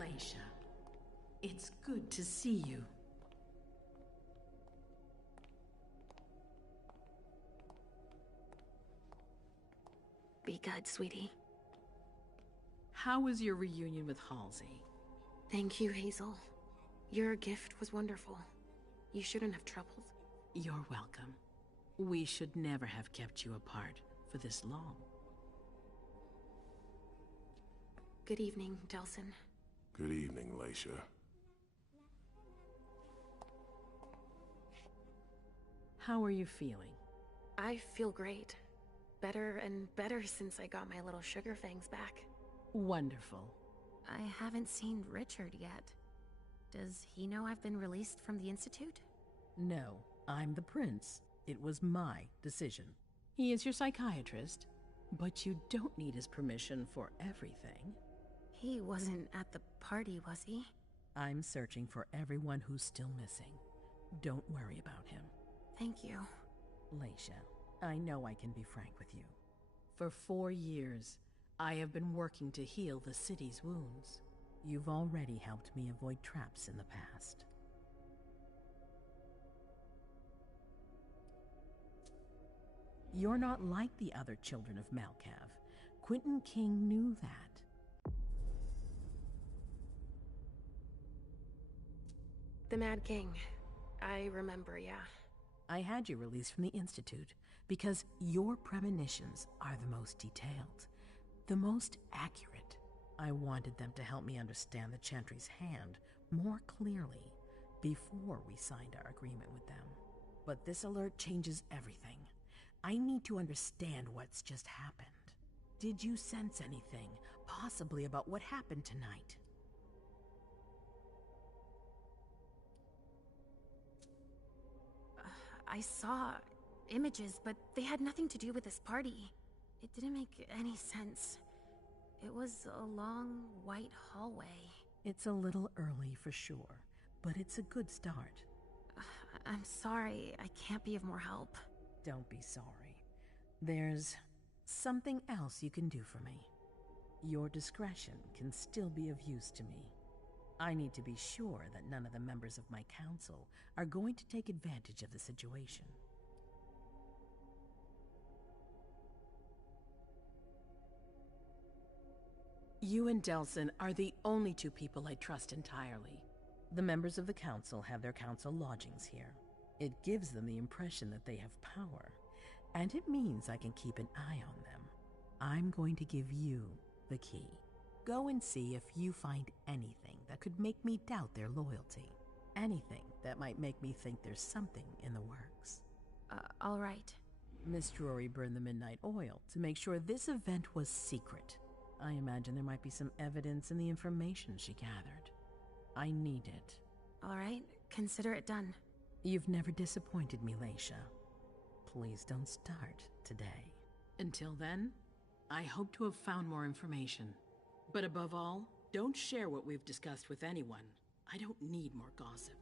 Leisha. It's good to see you. Be good, sweetie. How was your reunion with Halsey? Thank you, Hazel. Your gift was wonderful. You shouldn't have troubled. You're welcome. We should never have kept you apart for this long. Good evening, Delsin. Good evening, Leisha. How are you feeling? I feel great. Better and better since I got my little sugar fangs back. Wonderful. I haven't seen Richard yet. Does he know I've been released from the Institute? No, I'm the prince. It was my decision. He is your psychiatrist, but you don't need his permission for everything. He wasn't at the party, was he? I'm searching for everyone who's still missing. Don't worry about him. Thank you. Leisha, I know I can be frank with you. For 4 years, I have been working to heal the city's wounds. You've already helped me avoid traps in the past. You're not like the other children of Malkav. Quentin King knew that. The Mad King. I remember, yeah. I had you released from the Institute because your premonitions are the most detailed, the most accurate. I wanted them to help me understand the Chantry's hand more clearly before we signed our agreement with them. But this alert changes everything. I need to understand what's just happened. Did you sense anything, possibly about what happened tonight? I saw images, but they had nothing to do with this party. It didn't make any sense. It was a long, white hallway. It's a little early for sure, but it's a good start. I'm sorry, I can't be of more help. Don't be sorry. There's something else you can do for me. Your discretion can still be of use to me. I need to be sure that none of the members of my council are going to take advantage of the situation. You and Delsin are the only 2 people I trust entirely. The members of the council have their council lodgings here. It gives them the impression that they have power, and it means I can keep an eye on them. I'm going to give you the key. Go and see if you find anything that could make me doubt their loyalty. Anything that might make me think there's something in the works. All right. Miss Drury burned the midnight oil to make sure this event was secret. I imagine there might be some evidence in the information she gathered. I need it. All right, consider it done. You've never disappointed me, Leisha. Please don't start today. Until then, I hope to have found more information. But above all, don't share what we've discussed with anyone. I don't need more gossip.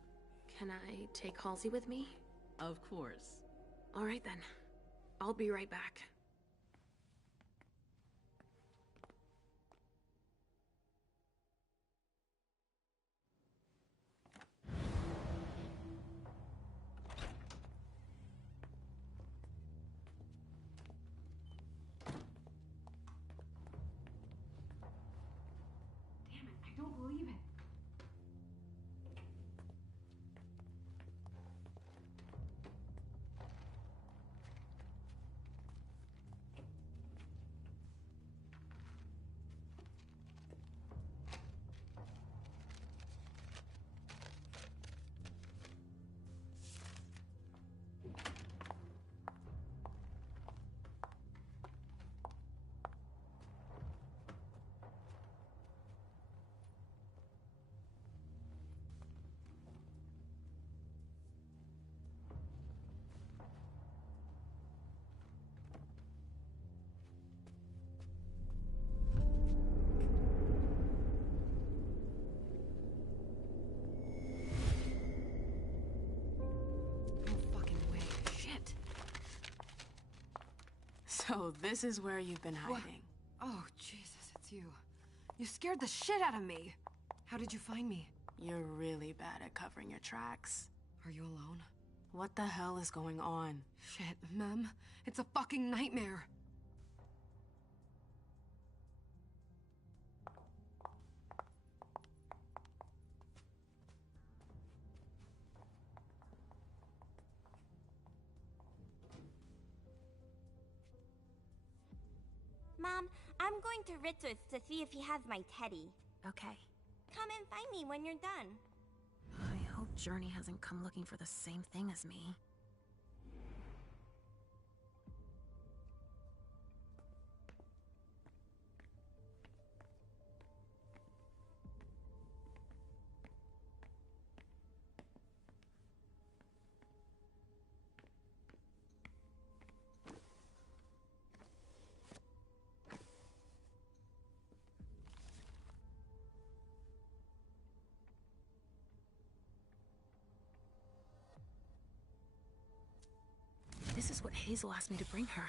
Can I take Halsey with me? Of course. All right then. I'll be right back. So this is where you've been hiding. What? Oh, Jesus, it's you. You scared the shit out of me. How did you find me? You're really bad at covering your tracks. Are you alone? What the hell is going on? Shit, Mem. It's a fucking nightmare. Mom, I'm going to Ritzer's to see if he has my teddy. Okay. Come and find me when you're done. I hope Journey hasn't come looking for the same thing as me. This is what Hazel asked me to bring her.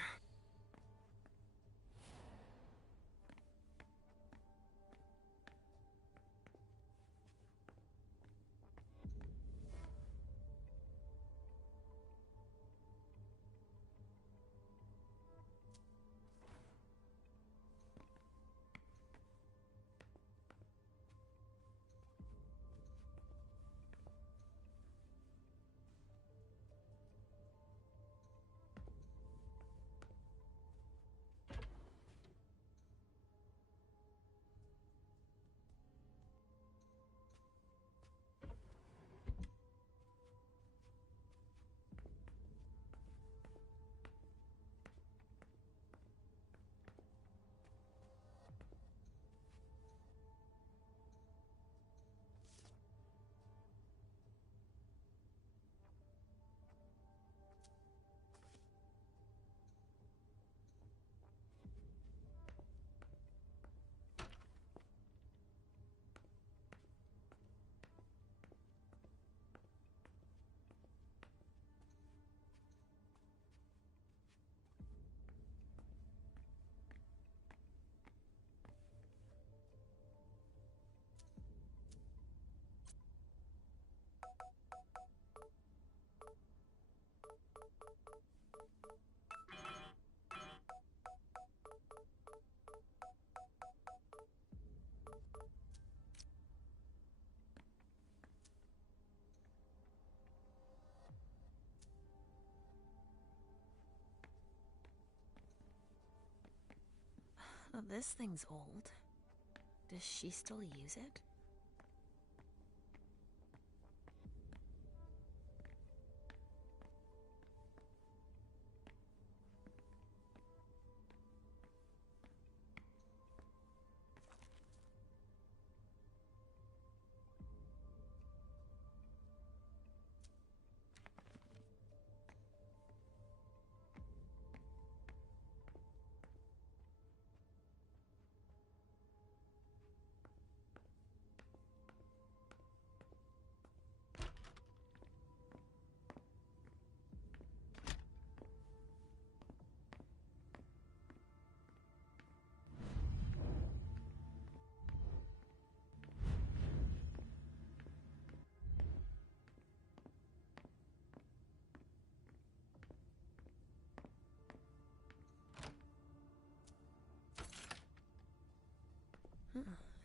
Oh, this thing's old. Does she still use it?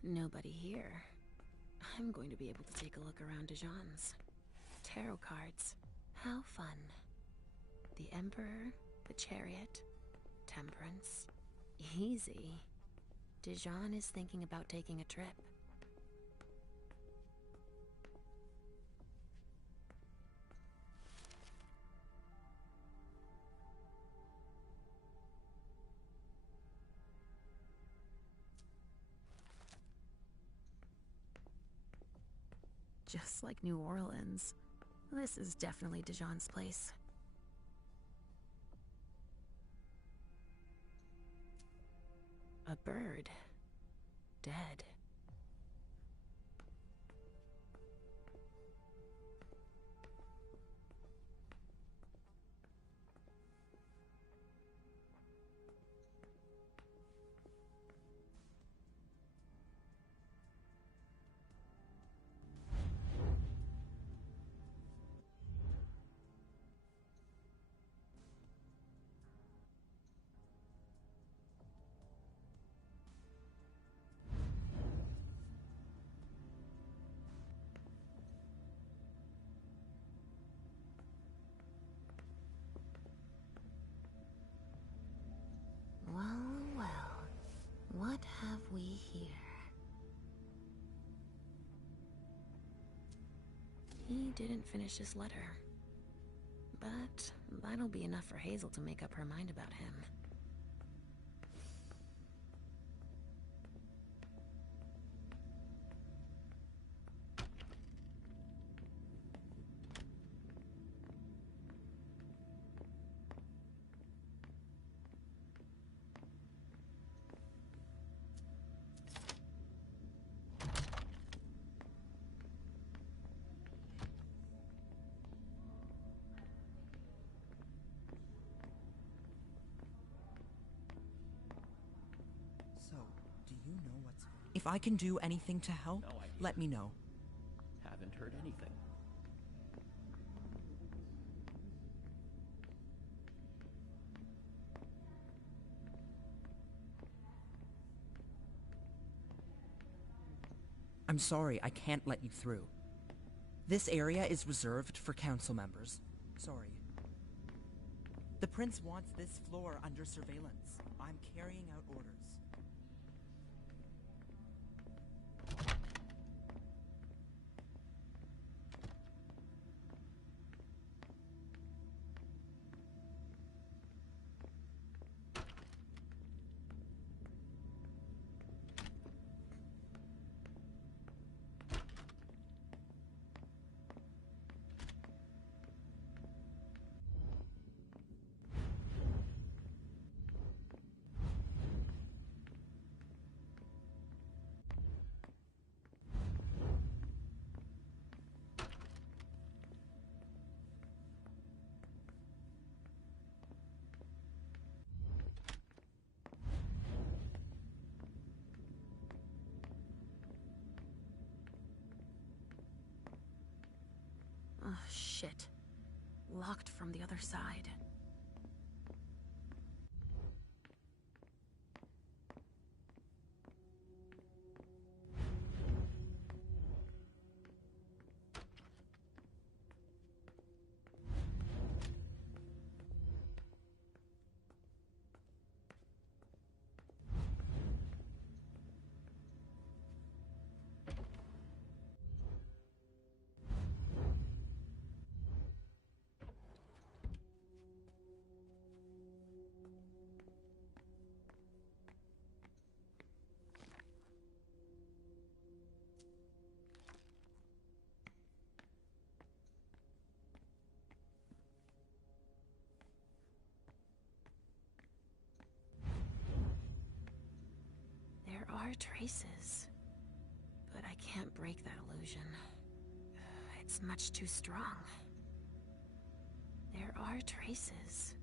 Nobody here. I'm going to be able to take a look around Dijon's. Tarot cards. How fun. The Emperor, the Chariot, Temperance. Easy. Dijon is thinking about taking a trip. Just like New Orleans. This is definitely Dijon's place. A bird. Dead. have we here? He didn't finish his letter. But that'll be enough for Hazel to make up her mind about him. If I can do anything to help, No idea. let me know. Haven't heard anything. I'm sorry, I can't let you through. This area is reserved for council members. Sorry. The prince wants this floor under surveillance. I'm carrying out orders. Oh, shit. Locked from the other side. There are traces, but I can't break that illusion. It's much too strong. There are traces,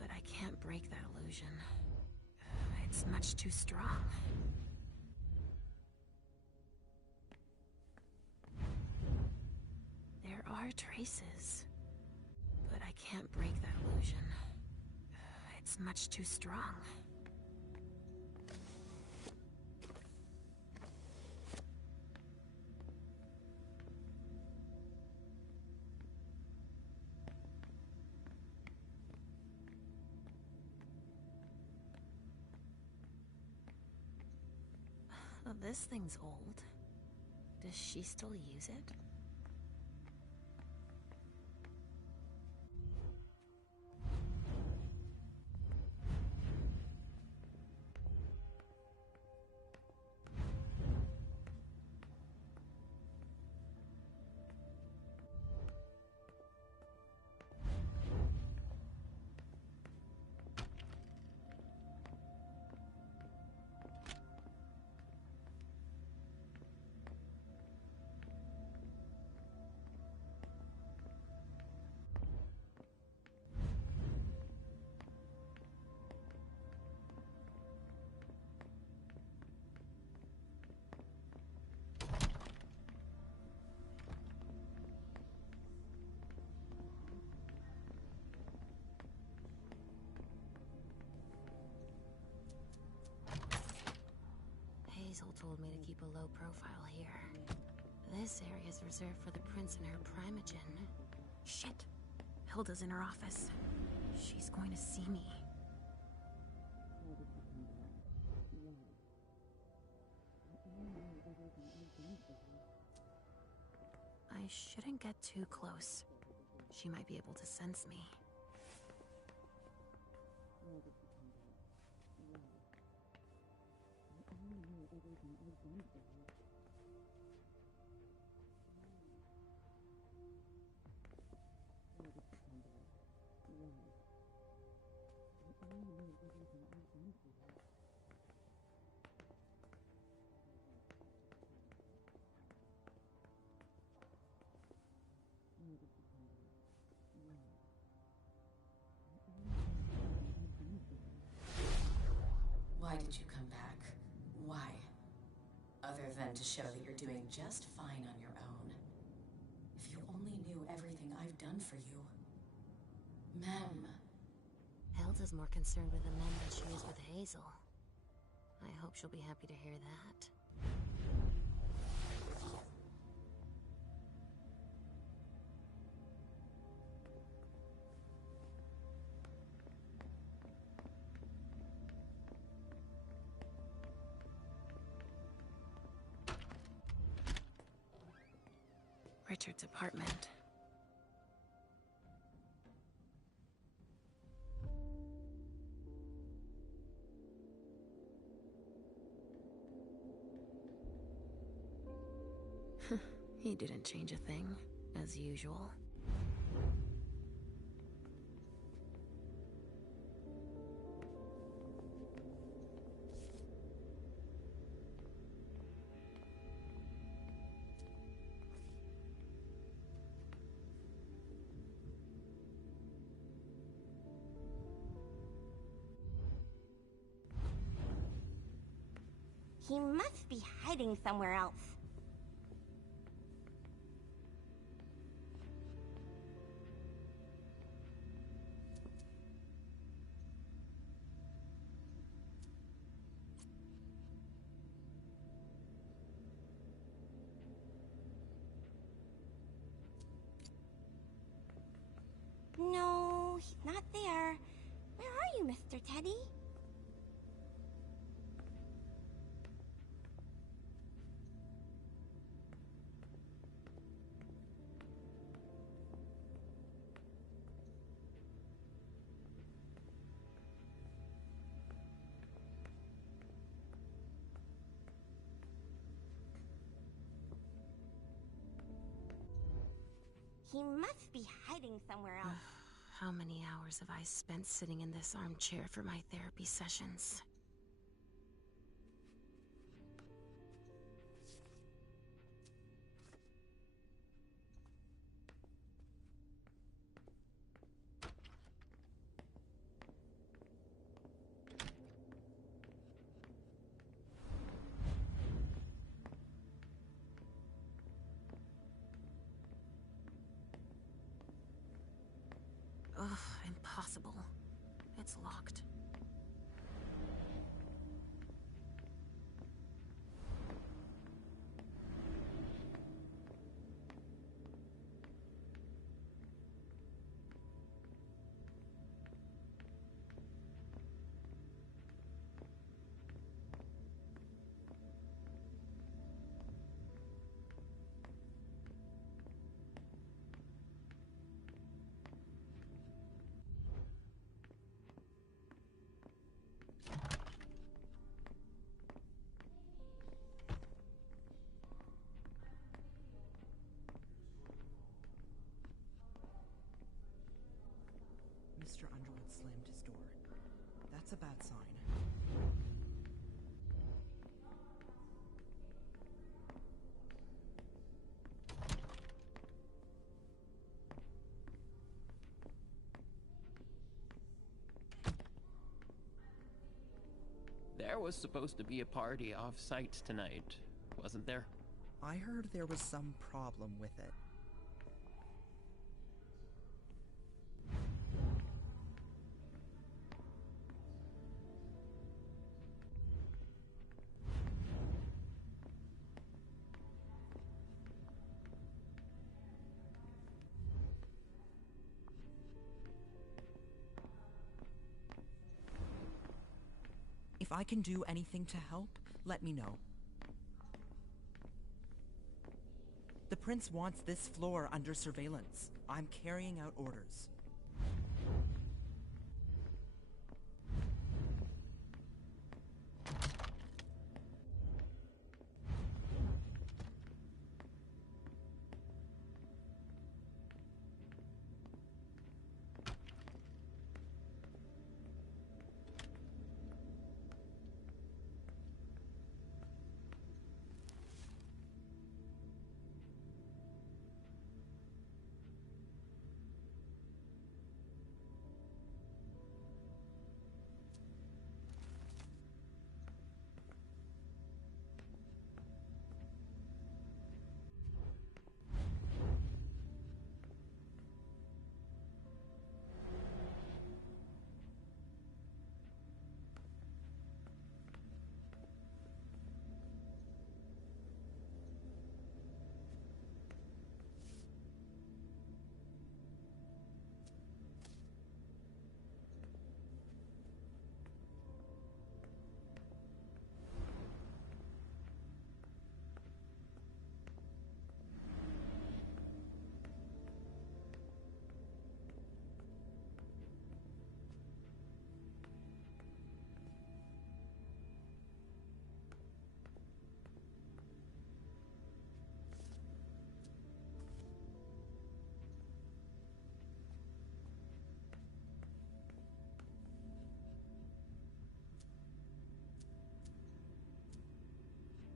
but I can't break that illusion. It's much too strong. There are traces, but I can't break that illusion. It's much too strong. This thing's old. Does she still use it? Hazel told me to keep a low profile here. This area is reserved for the prince and her primogen. Shit! Hilda's in her office. She's going to see me. I shouldn't get too close. She might be able to sense me. Why did you come back? Why? Other than to show that you're doing just fine on your own. If you only knew everything I've done for you. Ma'am. Hilda's more concerned with the men than she is with Hazel. I hope she'll be happy to hear that. Richard's apartment. He didn't change a thing, as usual. He must be hiding somewhere else. No, he's not there. Where are you, Mr. Teddy? He must be hiding somewhere else. How many hours have I spent sitting in this armchair for my therapy sessions? Ugh, impossible. It's locked. Mr. Underwood slammed his door. That's a bad sign. There was supposed to be a party off-site tonight, wasn't there? I heard there was some problem with it. If I can do anything to help, let me know. The prince wants this floor under surveillance. I'm carrying out orders.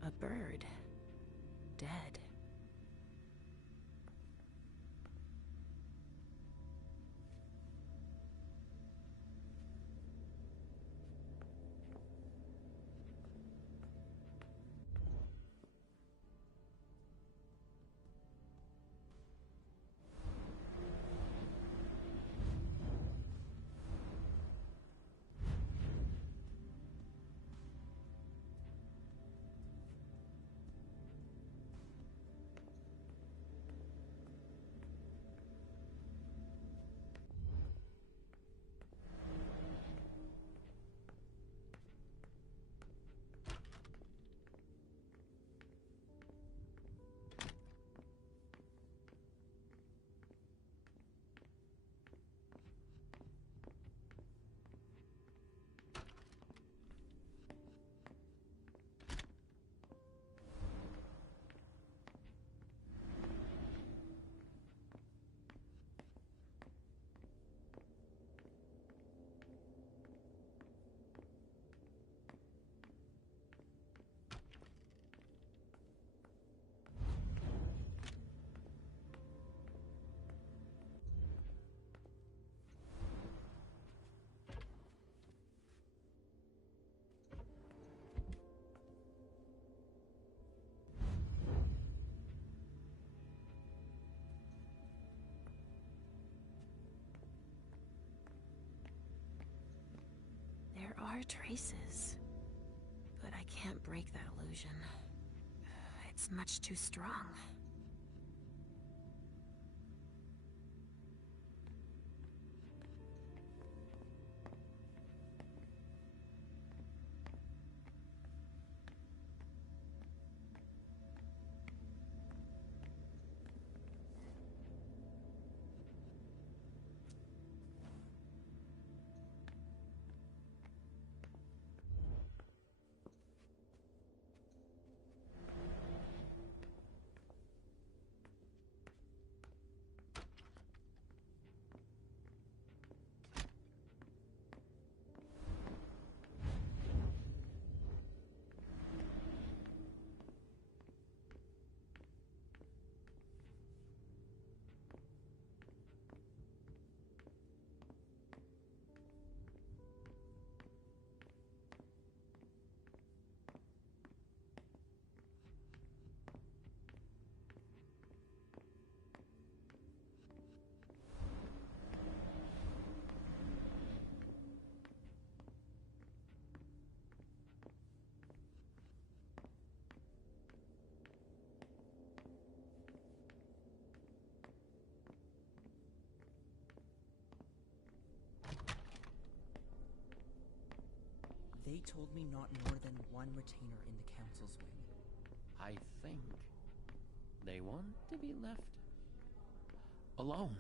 A bird. Dead. There are traces, but I can't break that illusion. It's much too strong. They told me not more than one retainer in the council's wing. I think They want to be left alone.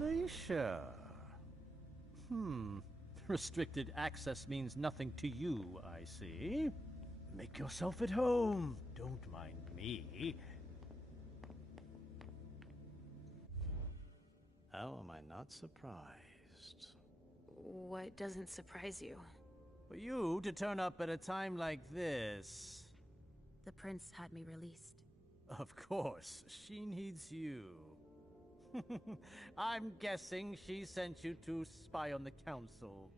Leisha. Restricted access means nothing to you, I see. Make yourself at home. Don't mind me. How am I not surprised? What doesn't surprise you? For you to turn up at a time like this. The prince had me released. Of course, she needs you. I'm guessing she sent you to spy on the council.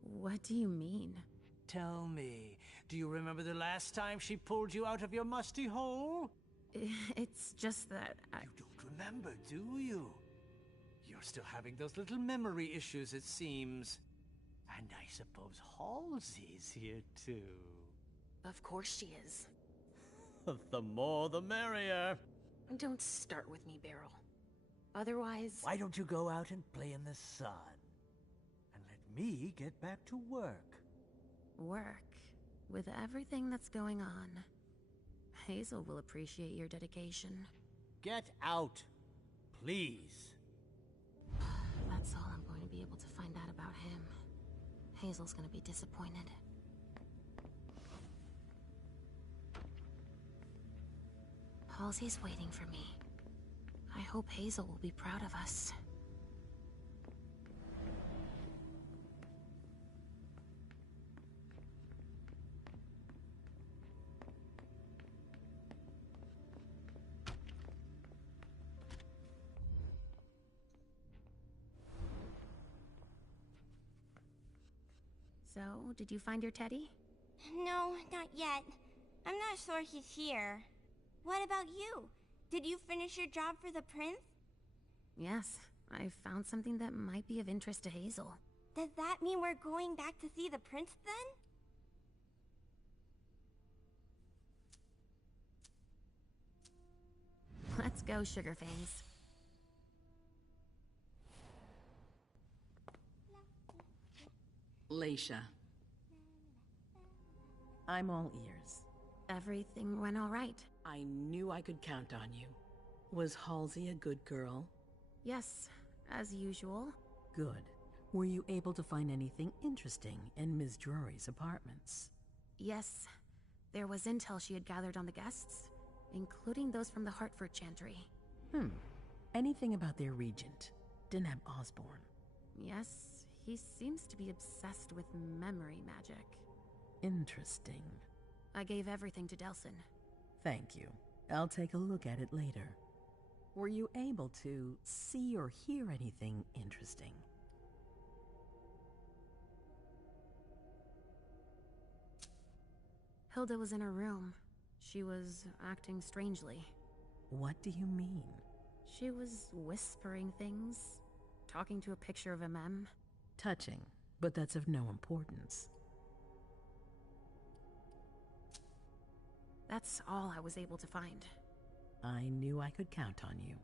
What do you mean? Tell me, do you remember the last time she pulled you out of your musty hole? It's just that You don't remember, do you? You're still having those little memory issues, it seems. And I suppose Halsey's here too. Of course she is. The more the merrier. Don't start with me, Beryl. Otherwise... Why don't you go out and play in the sun? And let me get back to work. Work? With everything that's going on. Hazel will appreciate your dedication. Get out, please. That's all I'm going to be able to find out about him. Hazel's gonna be disappointed. Halsey's waiting for me. I hope Hazel will be proud of us. So, did you find your teddy? No, not yet. I'm not sure he's here. What about you? Did you finish your job for the prince? Yes, I found something that might be of interest to Hazel. Does that mean we're going back to see the prince then? Let's go, Sugarfangs. Leisha. I'm all ears. Everything went all right. I knew I could count on you. Was Halsey a good girl? Yes, as usual. Good. Were you able to find anything interesting in Ms. Drury's apartments? Yes, there was intel she had gathered on the guests, including those from the Hartford Chantry. Anything about their regent, Deneb Osborne? Yes, he seems to be obsessed with memory magic. Interesting. I gave everything to Delsin. Thank you. I'll take a look at it later. Were you able to see or hear anything interesting? Hilda was in her room. She was acting strangely. What do you mean? She was whispering things, talking to a picture of a mem. Touching, but that's of no importance. That's all I was able to find. I knew I could count on you.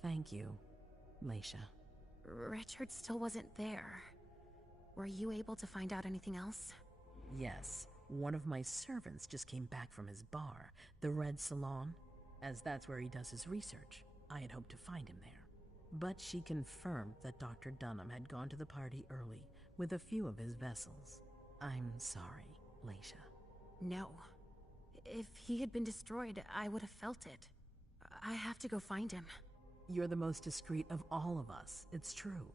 Thank you, Leisha. Richard still wasn't there. Were you able to find out anything else? Yes, one of my servants just came back from his bar, the Red Salon, as that's where he does his research. I had hoped to find him there. But she confirmed that Dr. Dunham had gone to the party early with a few of his vessels. I'm sorry, Leisha. No. If he had been destroyed, I would have felt it. I have to go find him. You're the most discreet of all of us, it's true.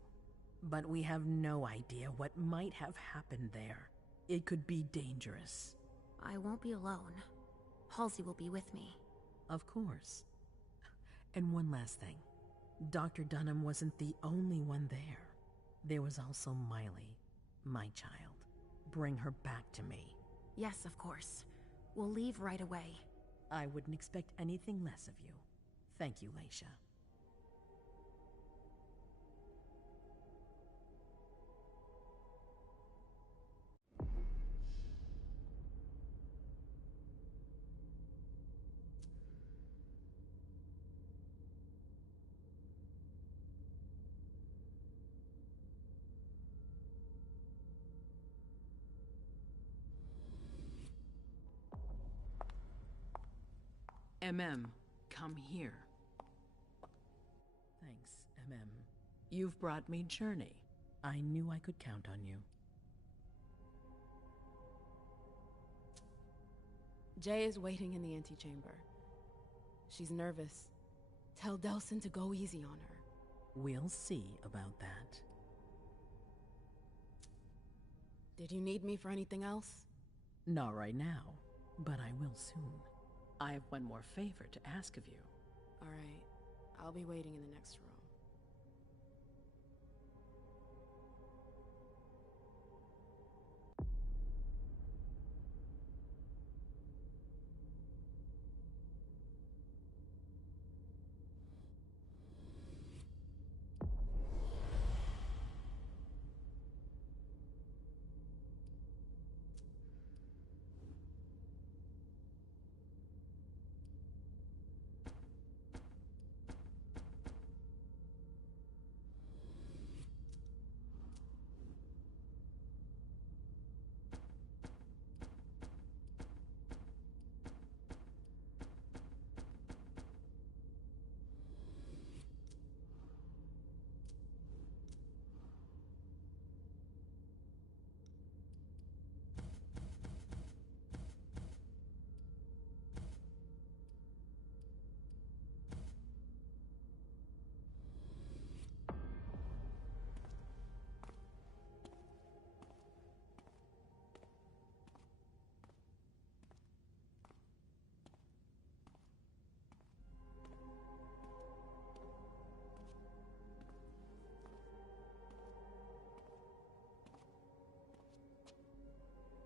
But we have no idea what might have happened there. It could be dangerous. I won't be alone. Halsey will be with me. Of course. And one last thing. Dr. Dunham wasn't the only one there. There was also Miley, my child. Bring her back to me. Yes, of course. We'll leave right away. I wouldn't expect anything less of you. Thank you, Leisha. Come here. Thanks, You've brought me Journey. I knew I could count on you. Jay is waiting in the antechamber. She's nervous. Tell Delsin to go easy on her. We'll see about that. Did you need me for anything else? Not right now, but I will soon. I have one more favor to ask of you. All right. I'll be waiting in the next room.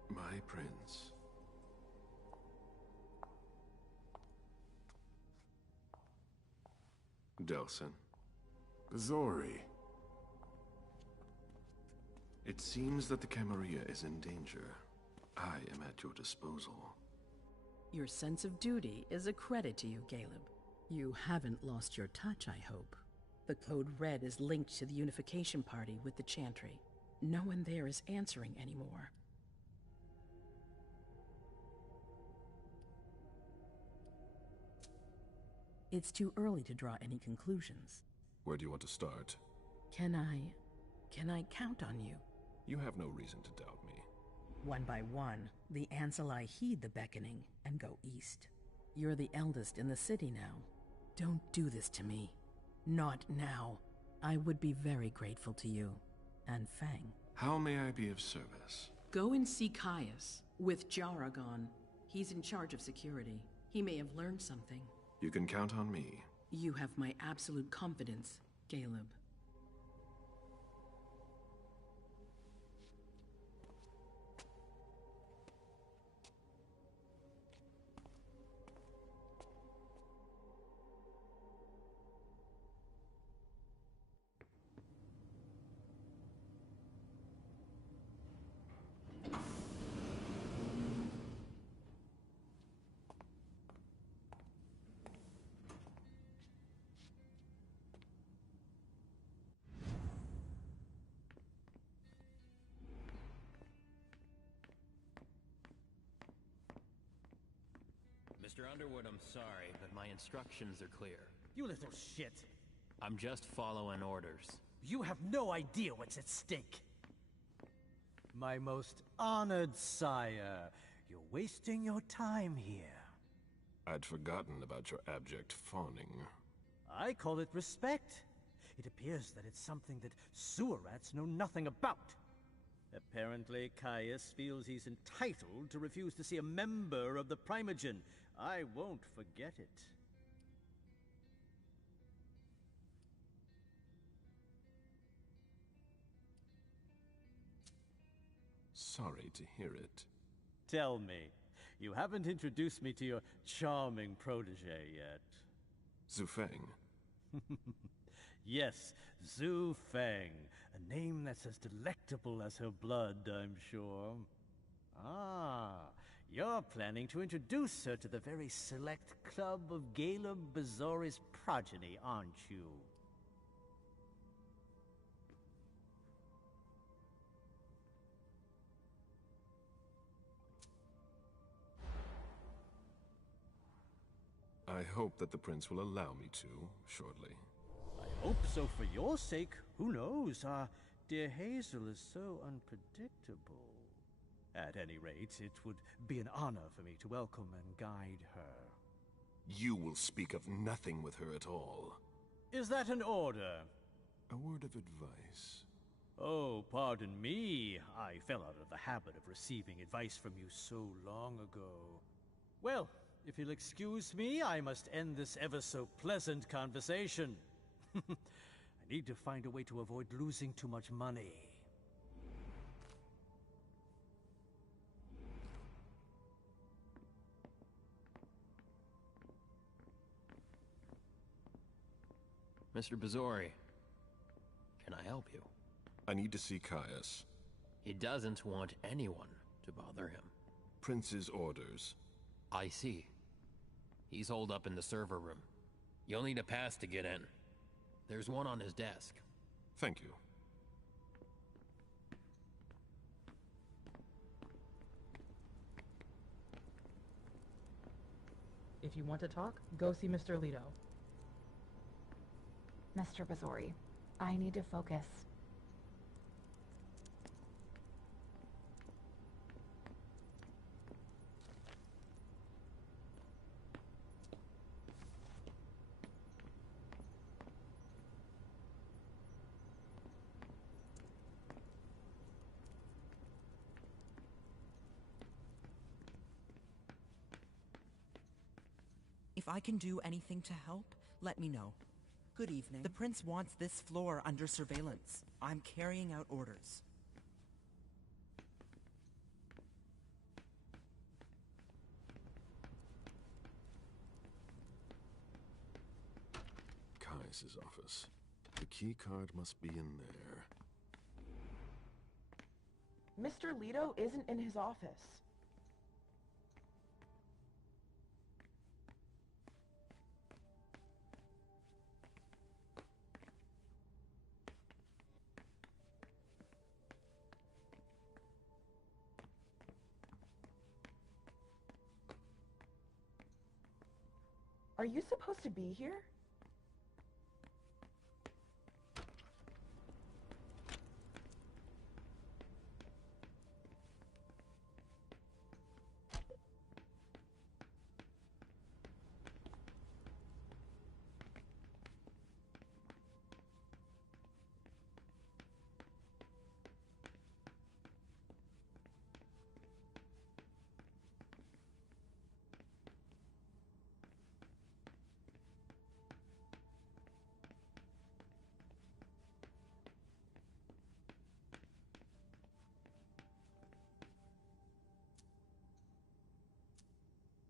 My prince. Delsin. Zori. It seems that the Camarilla is in danger. I am at your disposal. Your sense of duty is a credit to you, Caleb. You haven't lost your touch, I hope. The Code Red is linked to the Unification Party with the Chantry. No one there is answering anymore. It's too early to draw any conclusions. Where do you want to start? Can I count on you? You have no reason to doubt me. One by one, the Ancillai heed the beckoning and go east. You're the eldest in the city now. Don't do this to me. Not now. I would be very grateful to you. And Fang. How may I be of service? Go and see Caius with Jaragon. He's in charge of security. He may have learned something. You can count on me. You have my absolute confidence, Caleb. Mr. Underwood, I'm sorry, but my instructions are clear. You little shit. I'm just following orders. You have no idea what's at stake. My most honored sire, you're wasting your time here. I'd forgotten about your abject fawning. I call it respect. It appears that it's something that sewer rats know nothing about. Apparently, Caius feels he's entitled to refuse to see a member of the Primogen. I won't forget it. Sorry to hear it. Tell me, you haven't introduced me to your charming protege yet. Zhu Feng. Yes, Zhu Feng. A name that's as delectable as her blood, I'm sure. Ah, you're planning to introduce her to the very select club of Gala Bazori's progeny, aren't you? I hope that the prince will allow me to, shortly. I hope so for your sake. Who knows? Dear Hazel is so unpredictable. At any rate, it would be an honor for me to welcome and guide her. You will speak of nothing with her at all. Is that an order? A word of advice. Oh, pardon me. I fell out of the habit of receiving advice from you so long ago. Well, if you'll excuse me, I must end this ever-so-pleasant conversation. I need to find a way to avoid losing too much money. Mr. Bazori, can I help you? I need to see Caius. He doesn't want anyone to bother him. Prince's orders. I see. He's holed up in the server room. You'll need a pass to get in. There's one on his desk. Thank you. If you want to talk, go see Mr. Leto. Mr. Bazori, I need to focus. If I can do anything to help, let me know. Good evening. The prince wants this floor under surveillance. I'm carrying out orders. Caius's office. The key card must be in there. Mr. Leto isn't in his office. Are you supposed to be here?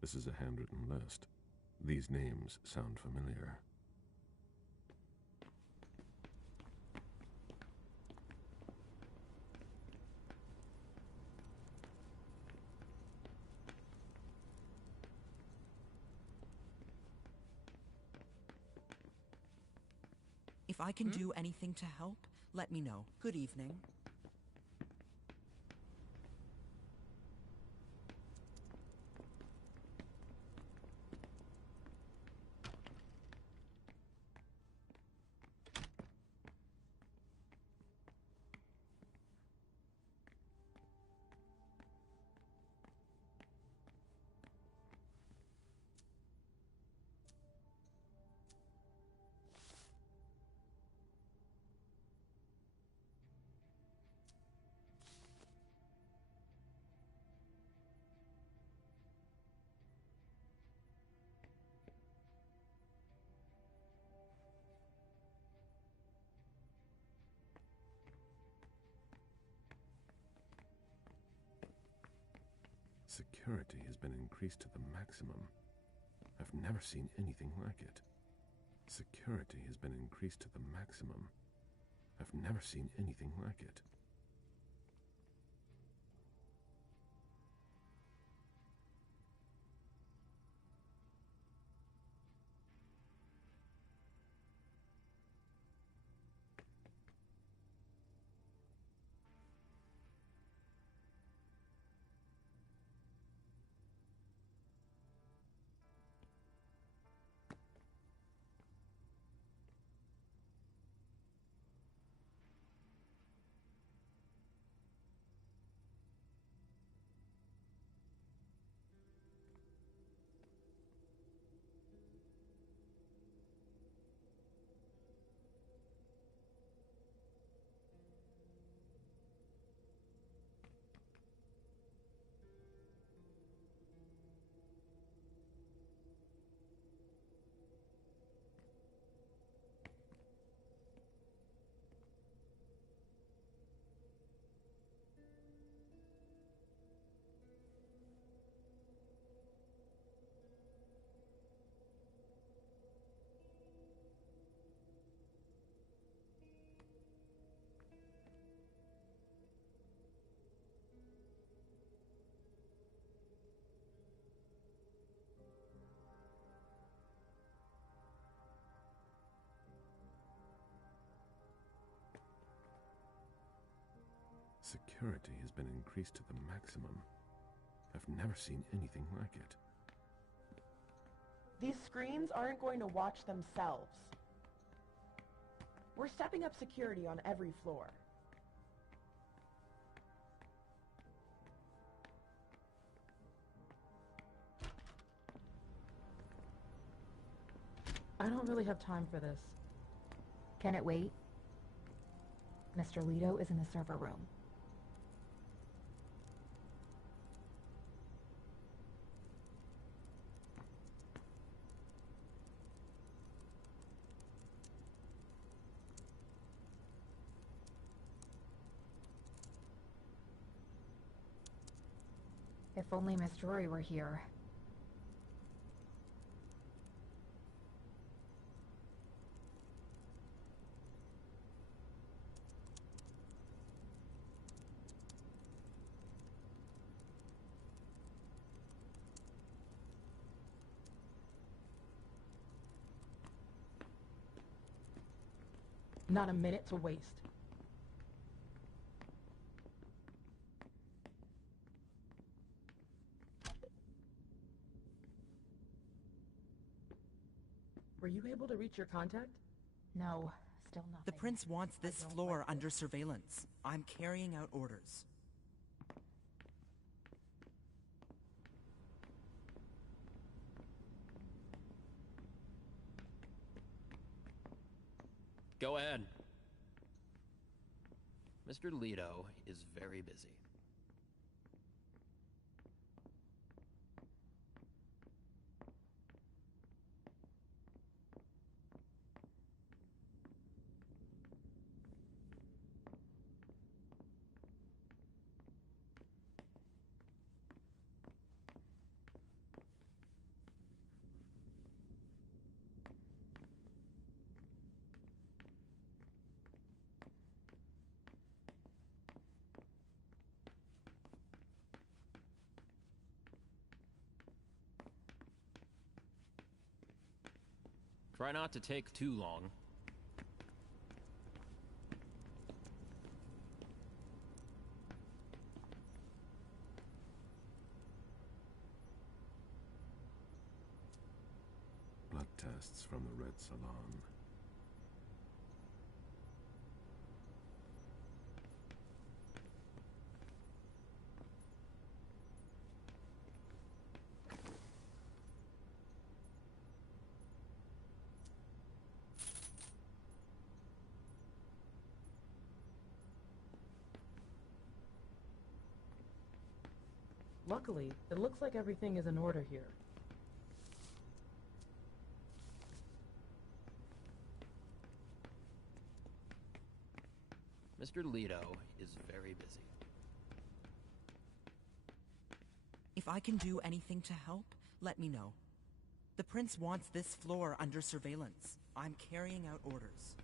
This is a handwritten list. These names sound familiar. If I can do anything to help, let me know. Good evening. Security has been increased to the maximum. I've never seen anything like it. Security has been increased to the maximum. I've never seen anything like it. Security has been increased to the maximum. I've never seen anything like it. These screens aren't going to watch themselves. We're stepping up security on every floor. I don't really have time for this. Can it wait? Mr. Leto is in the server room. If only Miss Drury were here. Not a minute to waste. Were you able to reach your contact? No, still nothing. The prince wants this floor under surveillance. I'm carrying out orders. Go ahead. Mr. Leto is very busy. Try not to take too long. Blood tests from the Red Salon. Luckily, it looks like everything is in order here. Mr. Leto is very busy. If I can do anything to help, let me know. The Prince wants this floor under surveillance. I'm carrying out orders.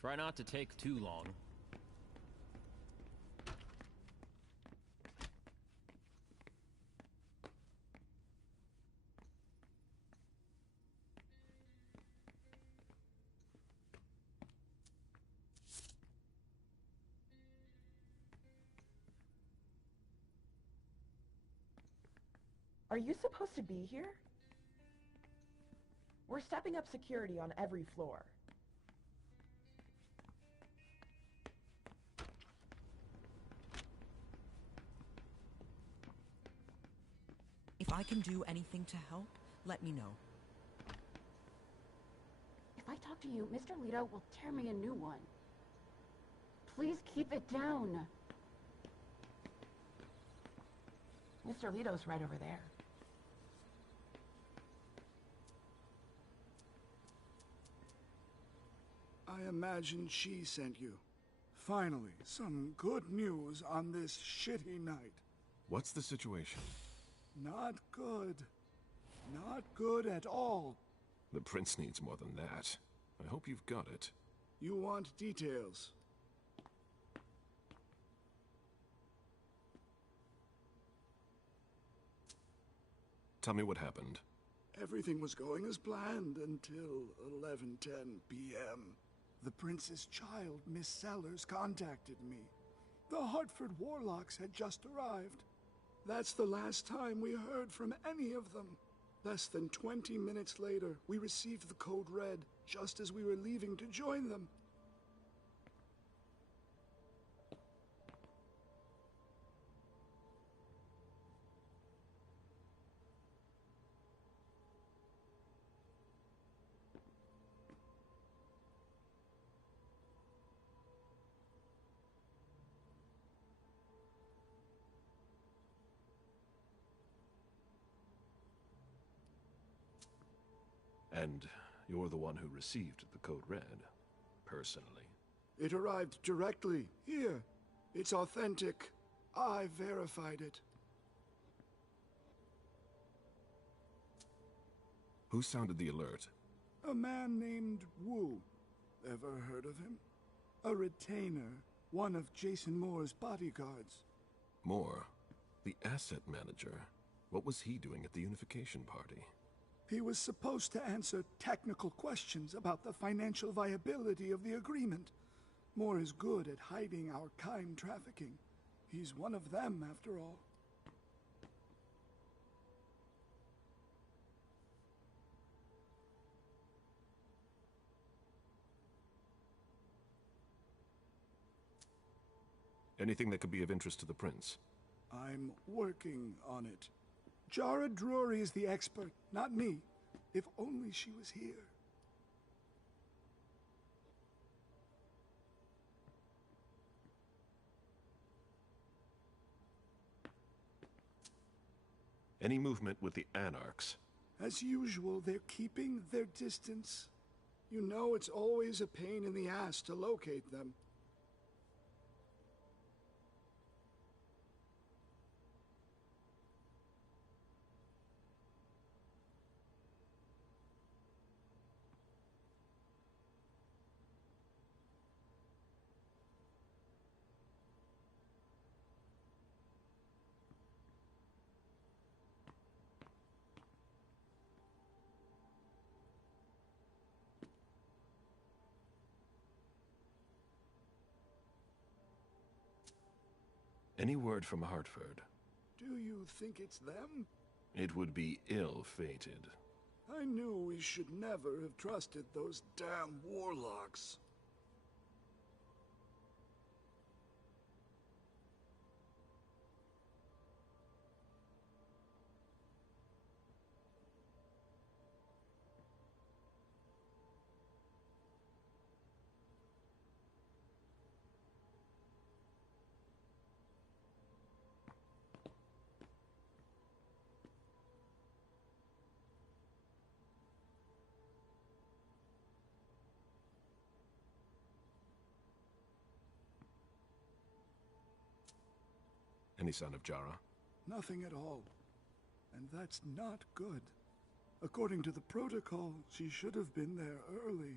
Try not to take too long. Are you supposed to be here? We're stepping up security on every floor. If I can do anything to help, let me know. If I talk to you, Mr. Leto will tear me a new one. Please keep it down. Mr. Leto's right over there. I imagine she sent you. Finally, some good news on this shitty night. What's the situation? Not good. Not good at all. The Prince needs more than that. I hope you've got it. You want details. Tell me what happened. Everything was going as planned until 11:10 p.m. The Prince's child, Miss Sellers, contacted me. The Hartford Warlocks had just arrived. That's the last time we heard from any of them. Less than 20 minutes later, we received the code red, just as we were leaving to join them. And you're the one who received the code red, personally. It arrived directly, here. It's authentic. I verified it. Who sounded the alert? A man named Wu. Ever heard of him? A retainer, one of Jason Moore's bodyguards. Moore, the asset manager. What was he doing at the unification party? He was supposed to answer technical questions about the financial viability of the agreement. Moore is good at hiding our kind trafficking. He's one of them, after all. Anything that could be of interest to the Prince? I'm working on it. Jara Drury is the expert, not me. If only she was here. Any movement with the Anarchs? As usual, they're keeping their distance. You know it's always a pain in the ass to locate them. Any word from Hartford? Do you think it's them? It would be ill-fated. I knew we should never have trusted those damn warlocks. Any sign of Jara? Nothing at all. And that's not good. According to the protocol, she should have been there early.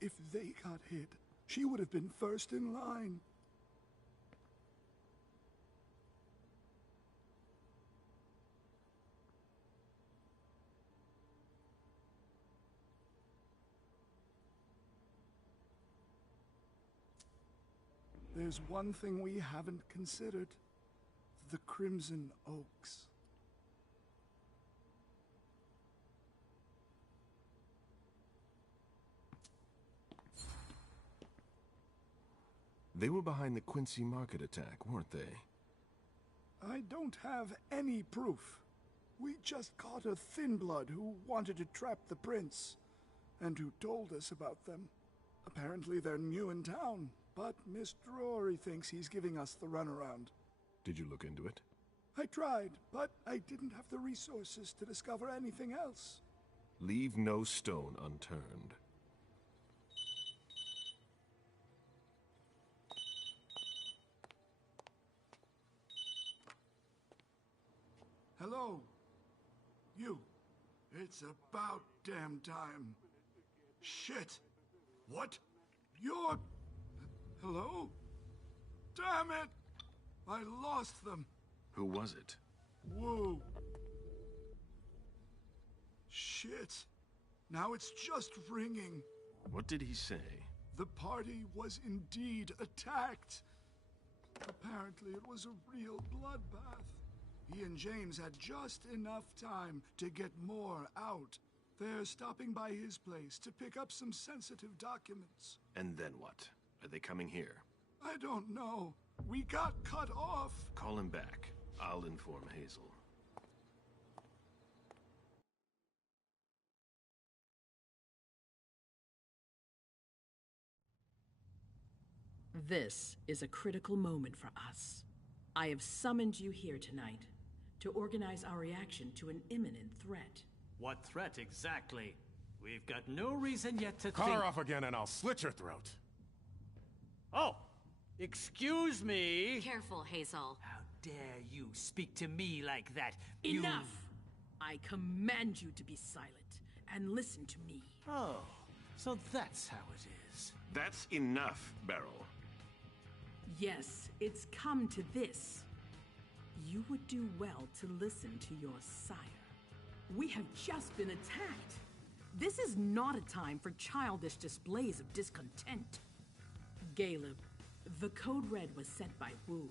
If they got hit, she would have been first in line. There's one thing we haven't considered. The Crimson Oaks. They were behind the Quincy Market attack, weren't they? I don't have any proof. We just caught a thin blood who wanted to trap the prince, and who told us about them. Apparently they're new in town, but Mr. Rory thinks he's giving us the runaround. Did you look into it? I tried, but I didn't have the resources to discover anything else. Leave no stone unturned. Hello? You. It's about damn time. Shit. What? You're... Hello? Damn it! I lost them. Who was it? Whoa. Shit. Now it's just ringing. What did he say? The party was indeed attacked. Apparently it was a real bloodbath. He and James had just enough time to get more out. They're stopping by his place to pick up some sensitive documents. And then what? Are they coming here? I don't know. We got cut off. Call him back. I'll inform Hazel. This is a critical moment for us. I have summoned you here tonight to organize our reaction to an imminent threat. What threat exactly? We've got no reason yet to Call think... her off again and I'll slit your throat. Oh! Excuse me! Careful, Hazel. How dare you speak to me like that? Enough! I command you to be silent and listen to me. Oh, so that's how it is. That's enough, Beryl. Yes, it's come to this. You would do well to listen to your sire. We have just been attacked. This is not a time for childish displays of discontent. Caleb, the code red was sent by Wu.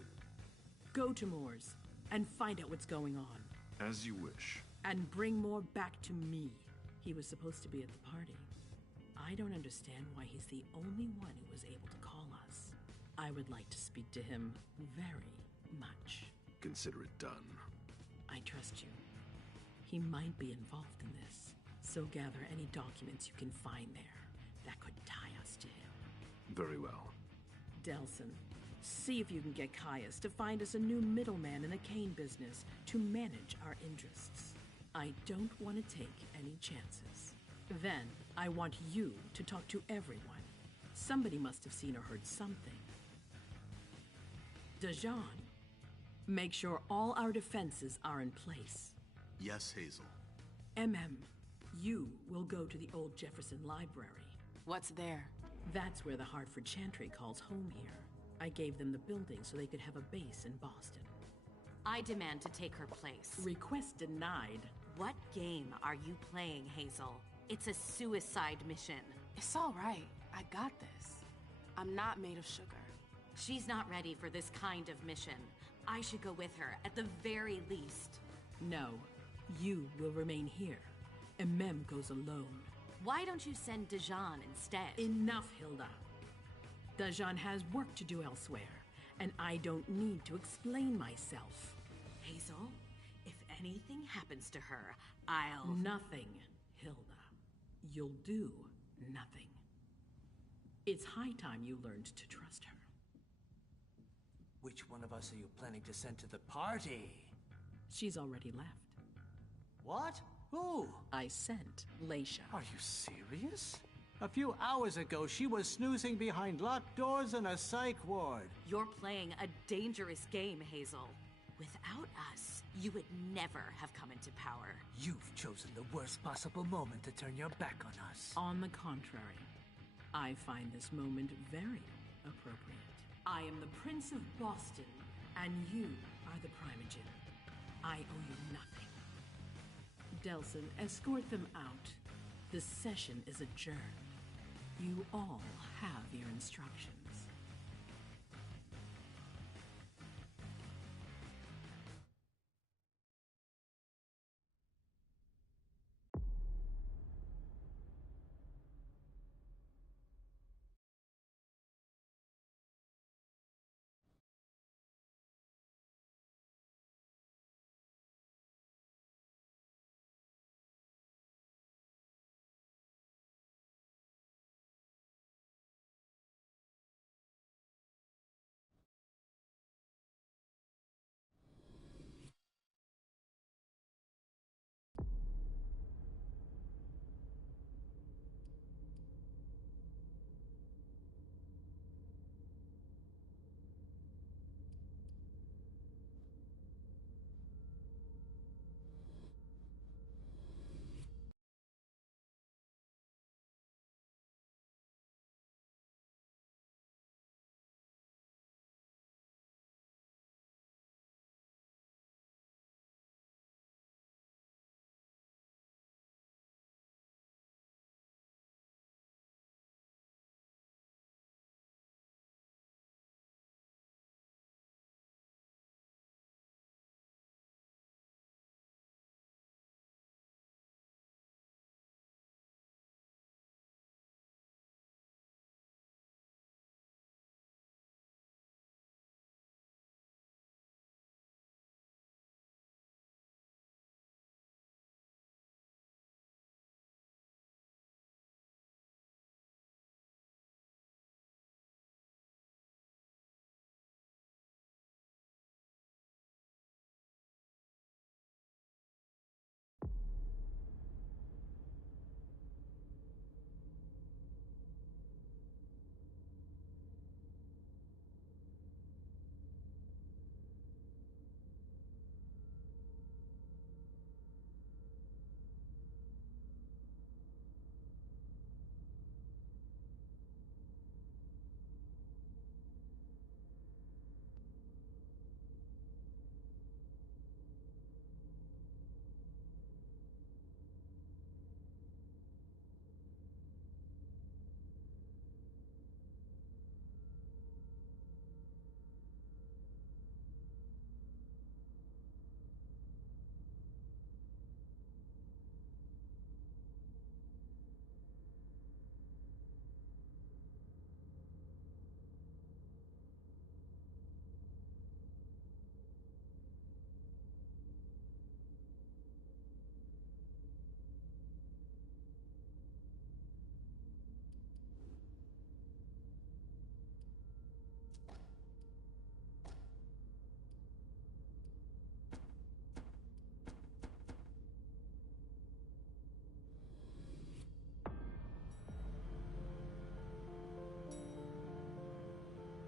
Go to Moore's and find out what's going on. As you wish. And bring Moore back to me. He was supposed to be at the party. I don't understand why he's the only one who was able to call us. I would like to speak to him very much. Consider it done. I trust you. He might be involved in this, so gather any documents you can find there that could tie us to him. Very well. Delson, see if you can get Caius to find us a new middleman in the cane business to manage our interests. I don't want to take any chances. Then, I want you to talk to everyone. Somebody must have seen or heard something. Dejan, make sure all our defenses are in place. Yes, Hazel. You will go to the old Jefferson Library. What's there? That's where the Hartford Chantry calls home here. I gave them the building so they could have a base in Boston. I demand to take her place. Request denied. What game are you playing, Hazel? It's a suicide mission. It's all right. I got this. I'm not made of sugar. She's not ready for this kind of mission. I should go with her, at the very least. No, you will remain here. and Mem goes alone. Why don't you send Dijon instead? Enough, Hilda. Dijon has work to do elsewhere, and I don't need to explain myself. Hazel, if anything happens to her, I'll... Nothing, Hilda. You'll do nothing. It's high time you learned to trust her. Which one of us are you planning to send to the party? She's already left. What? Who? I sent Leisha. Are you serious? A few hours ago, she was snoozing behind locked doors in a psych ward. You're playing a dangerous game, Hazel. Without us, you would never have come into power. You've chosen the worst possible moment to turn your back on us. On the contrary, I find this moment very appropriate. I am the Prince of Boston, and you are the Primogen. I owe you nothing. Delsin, escort them out. The session is adjourned. You all have your instructions.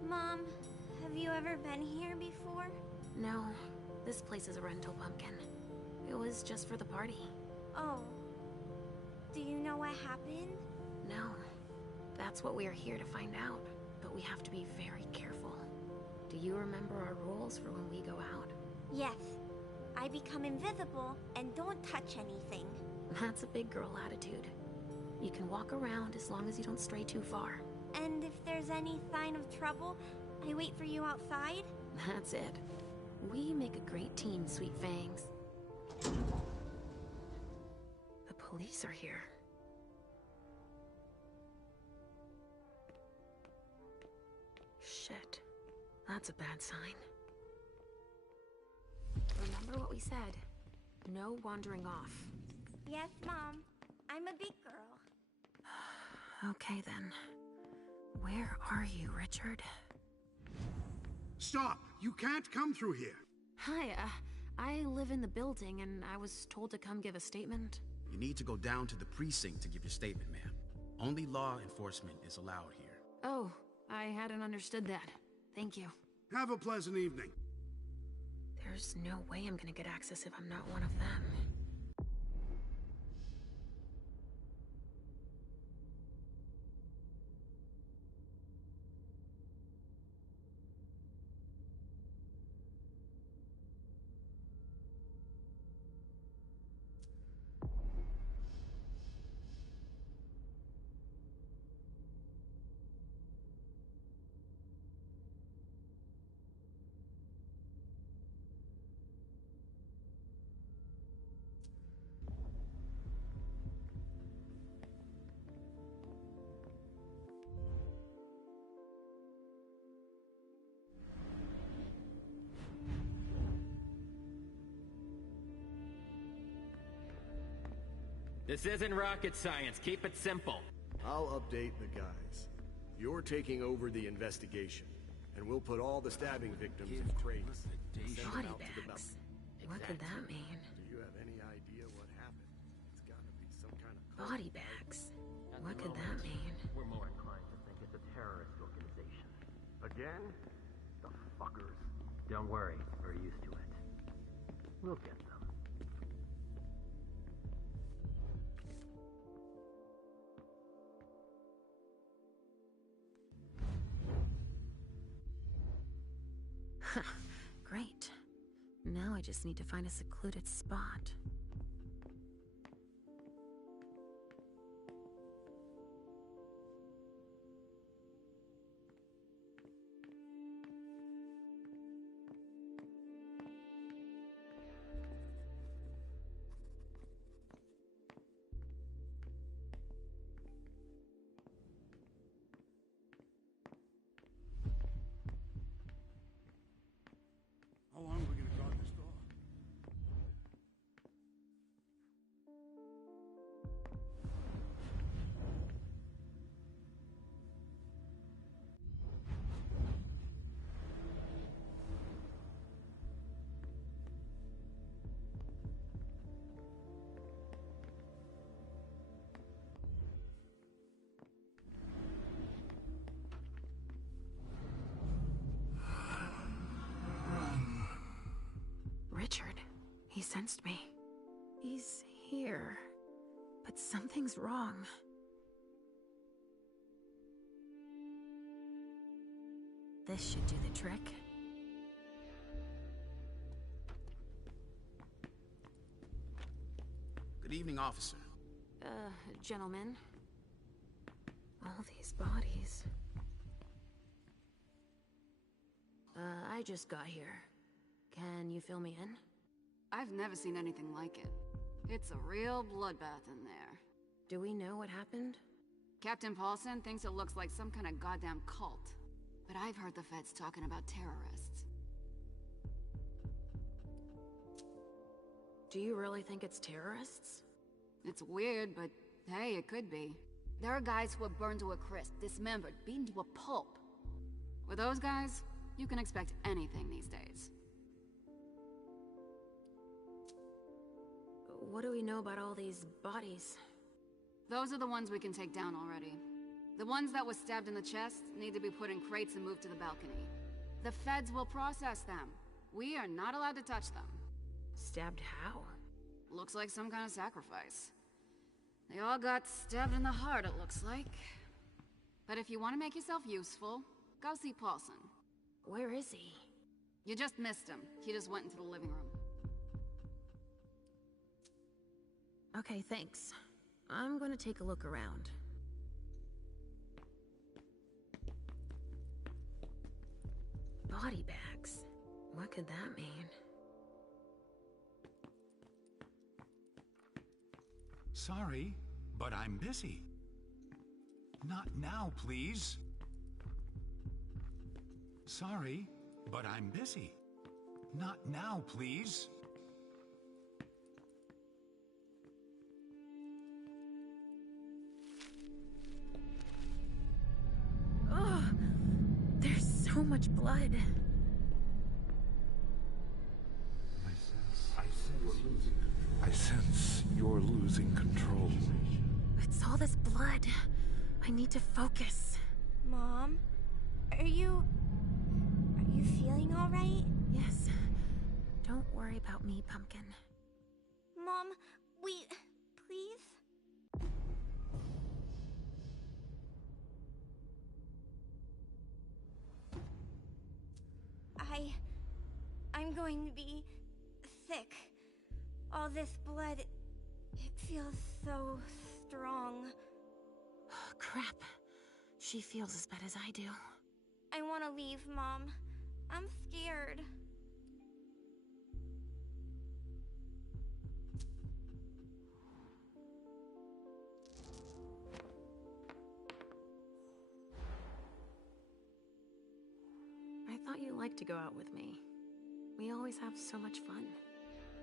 Mom, have you ever been here before? No, this place is a rental pumpkin. It was just for the party. Oh. Do you know what happened? No. That's what we are here to find out. But we have to be very careful. Do you remember our rules for when we go out? Yes. I become invisible and don't touch anything. That's a big girl attitude. You can walk around as long as you don't stray too far. And if there's any sign of trouble, I wait for you outside? That's it. We make a great team, Sweet Fangs. The police are here. Shit. That's a bad sign. Remember what we said. No wandering off. Yes, Mom. I'm a big girl. Okay then. Where are you, Richard? Stop! You can't come through here! Hi, I live in the building and I was told to come give a statement. You need to go down to the precinct to give your statement, ma'am. Only law enforcement is allowed here. Oh, I hadn't understood that. Thank you. Have a pleasant evening. There's no way I'm gonna get access if I'm not one of them. This isn't rocket science. Keep it simple. I'll update the guys. You're taking over the investigation, and we'll put all the stabbing victims in crates. Body bags. What could that mean? Do you have any idea what happened? It's gotta be some kind of... Body bags. What could that mean? We're more inclined to think it's a terrorist organization. Again? The fuckers. Don't worry, we're used to it. We'll get them. Great. Now I just need to find a secluded spot. How long are we gonna guard this door? Richard. He sensed me. He's here. But something's wrong. This should do the trick. Good evening, officer. Gentlemen. All these bodies. I just got here. Can you fill me in? I've never seen anything like it. It's a real bloodbath in there. Do we know what happened? Captain Paulson thinks it looks like some kind of goddamn cult. But I've heard the feds talking about terrorists. Do you really think it's terrorists? It's weird, but hey, it could be. There are guys who are burned to a crisp, dismembered, beaten to a pulp. With those guys, you can expect anything these days. What do we know about all these bodies? Those are the ones we can take down already. The ones that were stabbed in the chest need to be put in crates and moved to the balcony. The feds will process them. We are not allowed to touch them. Stabbed how? Looks like some kind of sacrifice. They all got stabbed in the heart, it looks like. But if you want to make yourself useful, go see Paulson. Where is he? You just missed him. He just went into the living room. Okay, thanks. I'm gonna take a look around. Body bags. What could that mean? Sorry, but I'm busy. Not now, please. Sorry, but I'm busy. Not now, please. Ugh, there's so much blood. I sense you're losing control. It's all this blood. I need to focus. Mom? Are you feeling all right? Yes. Don't worry about me, Pumpkin. Mom, please? I'm going to be sick. All this blood, it feels so strong. Crap. She feels as bad as I do. I want to leave, Mom. I'm scared. I thought you liked to go out with me. We always have so much fun.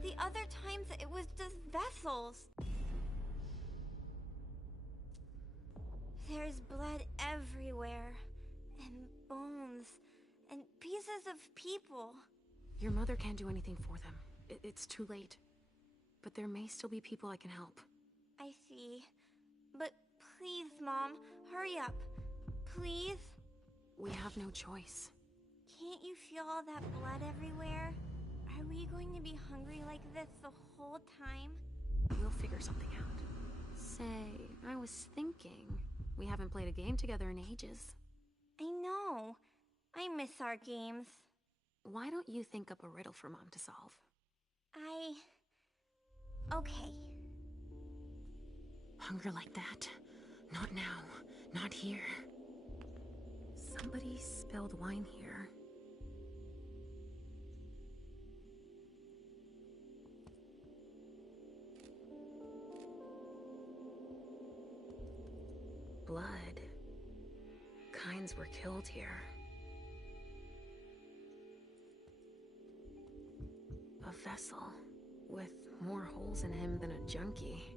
The other times it was just vessels. There's blood everywhere, and bones, and pieces of people. Your mother can't do anything for them. It's too late. But there may still be people I can help. I see. But please, Mom, hurry up. Please? We have no choice. Can't you feel all that blood everywhere? Are we going to be hungry like this the whole time? We'll figure something out. Say, I was thinking, we haven't played a game together in ages. I know. I miss our games. Why don't you think up a riddle for Mom to solve? Okay. Hunger like that? Not now. Not here. Somebody spilled wine here. Blood. Kinds were killed here. A vessel with more holes in him than a junkie.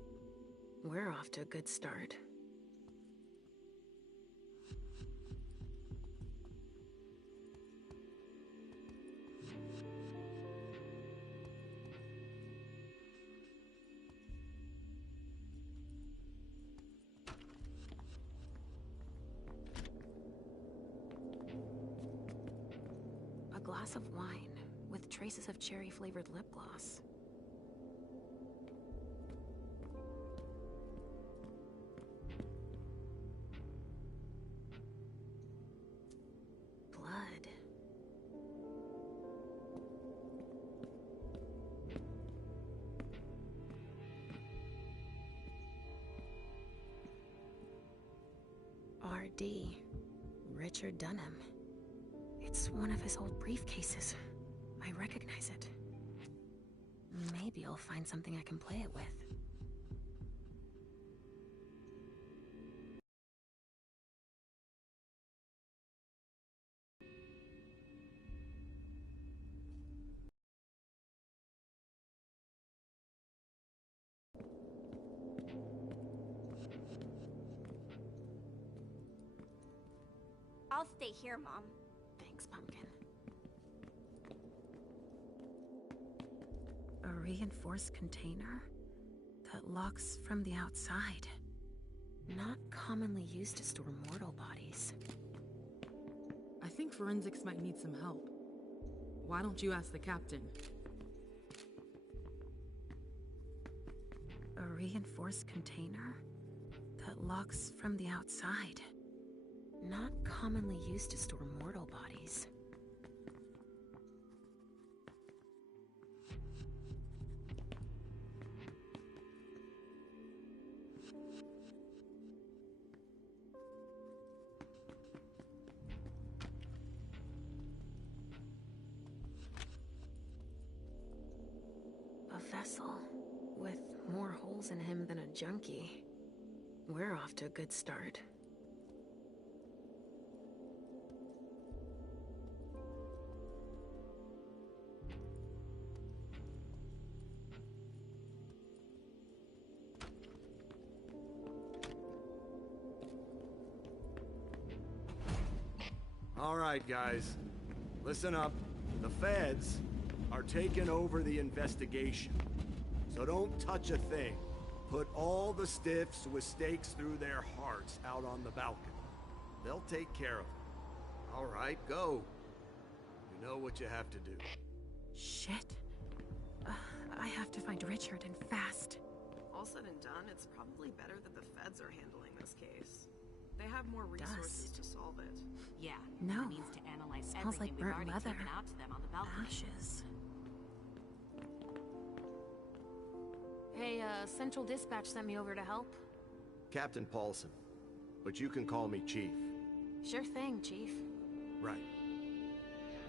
We're off to a good start. A glass of wine with traces of cherry-flavored lip gloss. Blood. R.D. Richard Dunham. It's one of his old briefcases. I recognize it. Maybe I'll find something I can play it with. I'll stay here, Mom. Thanks, Pumpkin. A reinforced container that locks from the outside. Not commonly used to store mortal bodies. I think forensics might need some help. Why don't you ask the captain? A reinforced container that locks from the outside. Not commonly used to store mortal bodies. A vessel with more holes holes in him than a junkie. We're off to a good start. All right, guys. Listen up. The feds are taking over the investigation. So don't touch a thing. Put all the stiffs with stakes through their hearts out on the balcony. They'll take care of it. All right, go. You know what you have to do. Shit. I have to find Richard, and fast. All said and done, it's probably better that the feds are handling this case. They have more resources to solve it. Yeah. No. It needs to analyze Smells everything like we've burnt already leather. taken out to them on the balcony. Ashes. Hey, Central Dispatch sent me over to help. Captain Paulson. But you can call me Chief. Sure thing, Chief. Right.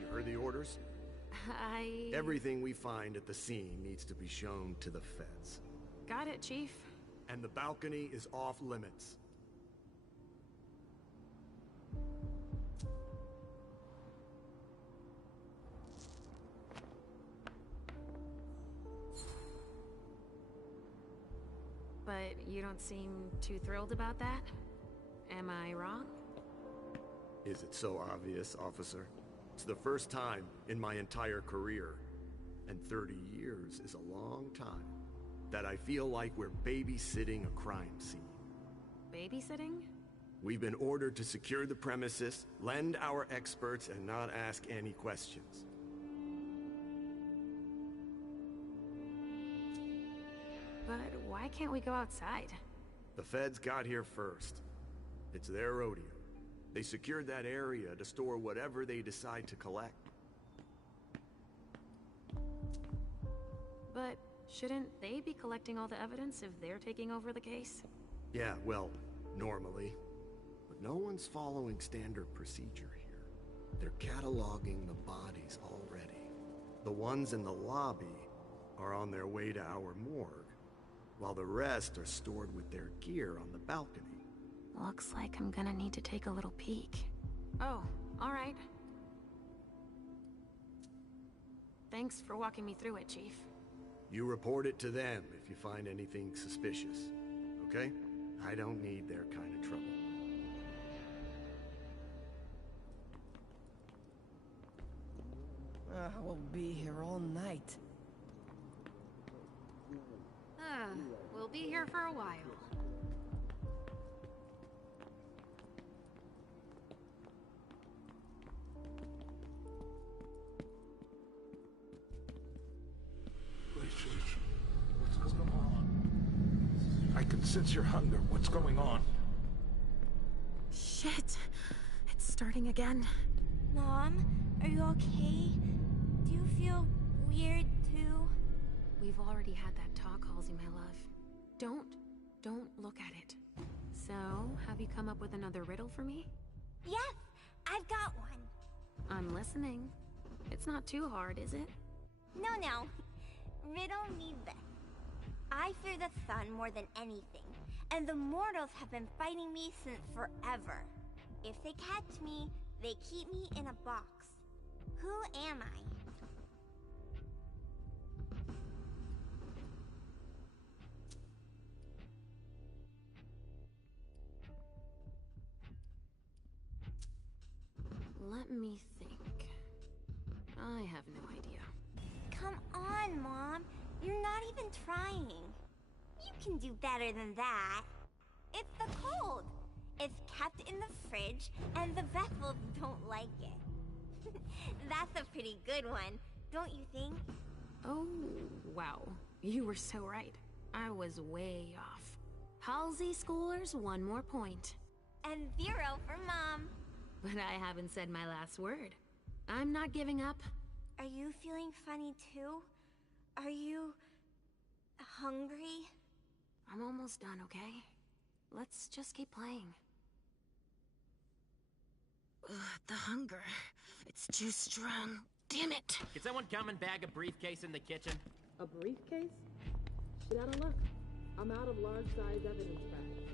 You heard the orders? Everything we find at the scene needs to be shown to the feds. Got it, Chief. And the balcony is off limits. But you don't seem too thrilled about that? Am I wrong? Is it so obvious, officer? It's the first time in my entire career, and 30 years is a long time, that I feel like we're babysitting a crime scene. Babysitting? We've been ordered to secure the premises, lend our experts, and not ask any questions. But why can't we go outside? The feds got here first. It's their rodeo. They secured that area to store whatever they decide to collect. But shouldn't they be collecting all the evidence if they're taking over the case? Yeah, well, normally. But no one's following standard procedure here. They're cataloging the bodies already. The ones in the lobby are on their way to our morgue, while the rest are stored with their gear on the balcony. Looks like I'm gonna need to take a little peek. Oh, alright. Thanks for walking me through it, Chief. You report it to them if you find anything suspicious, okay? I don't need their kind of trouble. We'll be here all night. We'll be here for a while. What's going on? I can sense your hunger. What's going on? Shit! It's starting again. Mom, are you okay? Do you feel weird too? We've already had that talk, Halsey, my love. Don't look at it. So, have you come up with another riddle for me? Yes, I've got one. I'm listening. It's not too hard, is it? No. Riddle me this. I fear the sun more than anything, and the mortals have been fighting me since forever. If they catch me, they keep me in a box. Who am I? Let me think. I have no idea. Come on, Mom. You're not even trying. You can do better than that. It's the cold. It's kept in the fridge, and the vessels don't like it. That's a pretty good one, don't you think? Oh, wow. You were so right. I was way off. Halsey Schoolers, 1 more point. And 0 for Mom. But I haven't said my last word. I'm not giving up. Are you feeling funny too? Are you hungry? I'm almost done, okay? Let's just keep playing. Ugh, the hunger. It's too strong. Damn it! Can someone come and bag a briefcase in the kitchen? A briefcase? Should I look? I'm out of large-size evidence bags.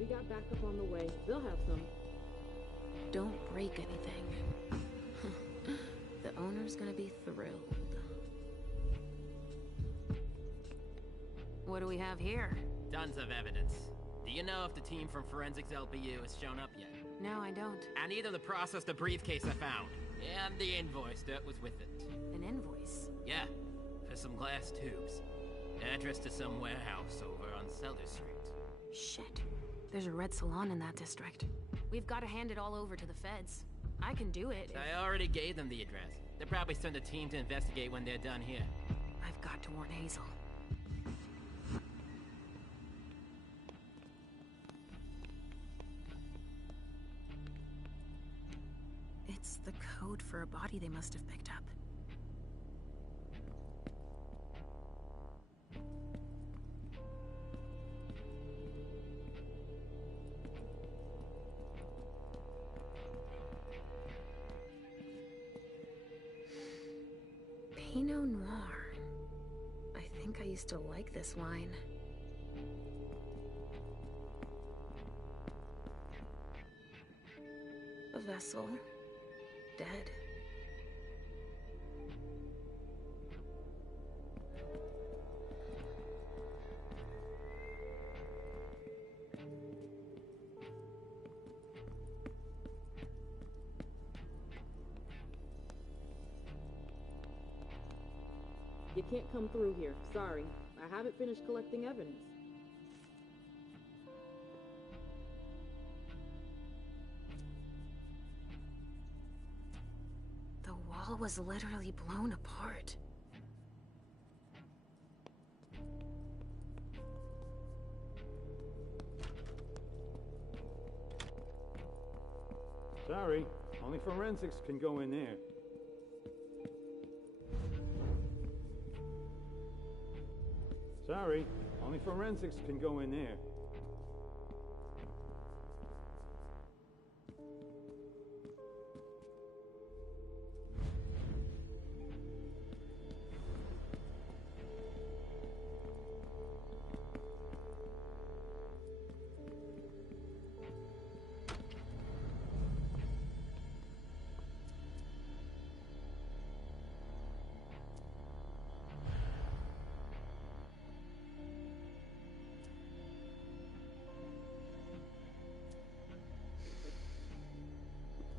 We got backup on the way. They'll have some. Don't break anything. The owner's gonna be thrilled. What do we have here? Tons of evidence. Do you know if the team from Forensics LBU has shown up yet? No, I don't. And either the processed the briefcase I found, and the invoice that was with it. An invoice? Yeah, for some glass tubes. Address to some warehouse over on Cellar Street. Shit. There's a red salon in that district. We've got to hand it all over to the feds. I can do it. I already gave them the address. They'll probably send a team to investigate when they're done here. I've got to warn Hazel. It's the code for a body they must have picked up. Pinot Noir. I think I used to like this wine. A vessel. Dead. You can't come through here. Sorry. I haven't finished collecting evidence. The wall was literally blown apart. Sorry, only forensics can go in there. Sorry, only forensics can go in there.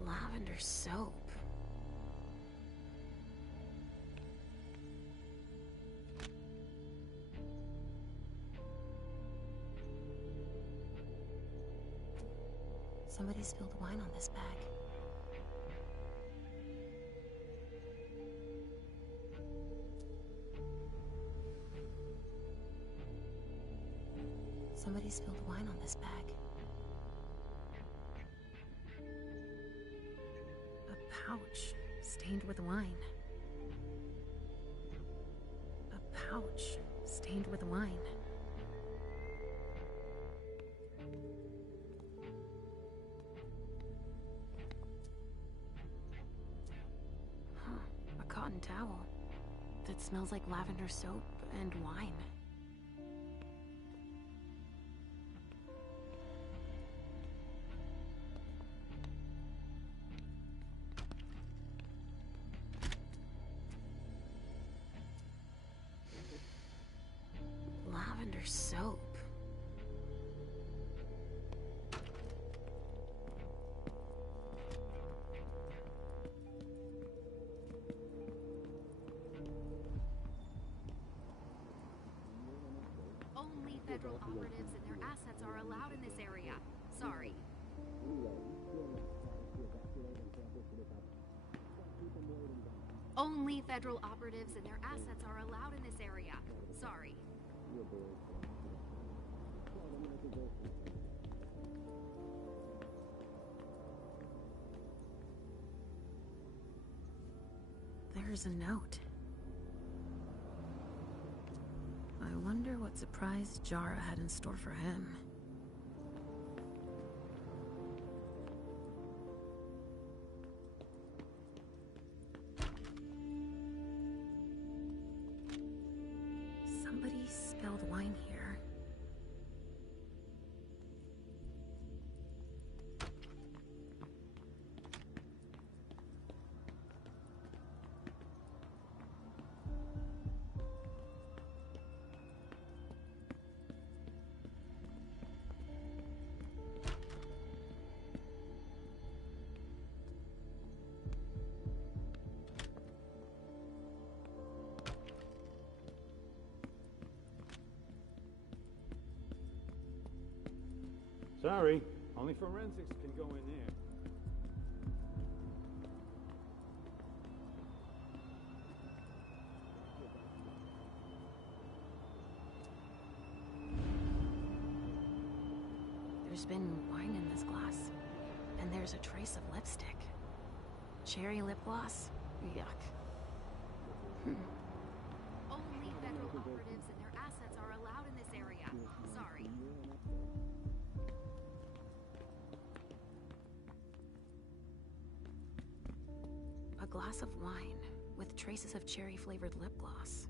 Lavender soap. Somebody spilled wine on this bag. Somebody spilled wine on this bag. Pouch stained with wine. A pouch stained with wine. Huh, a cotton towel that smells like lavender soap and wine. Soap. Only federal operatives and their assets are allowed in this area. Sorry. Only federal operatives and their assets are allowed in this area. Sorry. There's a note. I wonder what surprise Jara had in store for him. Somebody spilled wine here. Sorry, only forensics can go in there. There's been wine in this glass. And there's a trace of lipstick. Cherry lip gloss? Yuck. Only federal operatives and their assets are allowed in this area. Sorry. A glass of wine with traces of cherry-flavored lip gloss.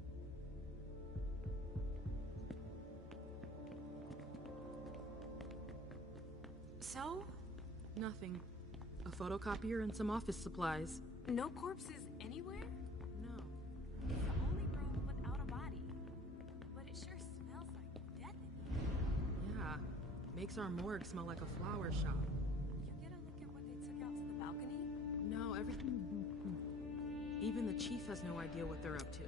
So? Nothing. A photocopier and some office supplies. No corpses anywhere? No. It's the only room without a body. But it sure smells like death in here. Yeah. Makes our morgue smell like a flower shop. You get a look at what they took out to the balcony? No, everything. Even the chief has no idea what they're up to.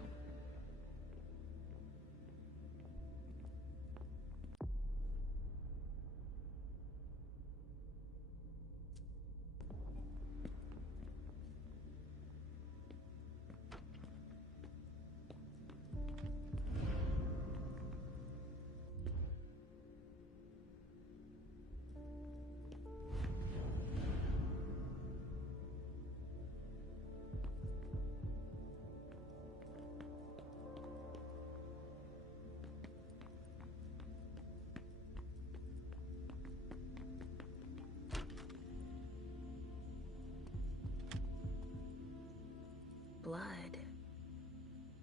Blood.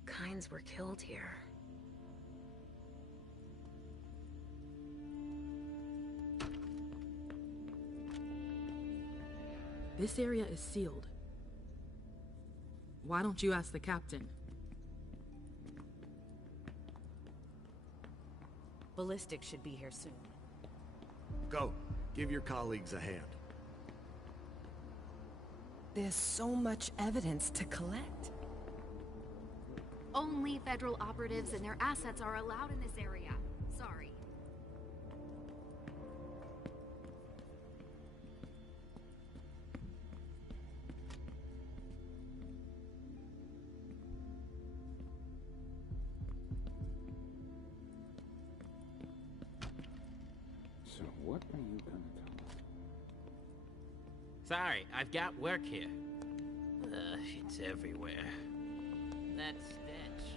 Kinds were killed here. This area is sealed. Why don't you ask the captain? Ballistics should be here soon. Go. Give your colleagues a hand. There's so much evidence to collect. Only federal operatives and their assets are allowed in this area. Sorry. So what are you gonna tell us? Sorry, I've got work here. It's everywhere. That stench.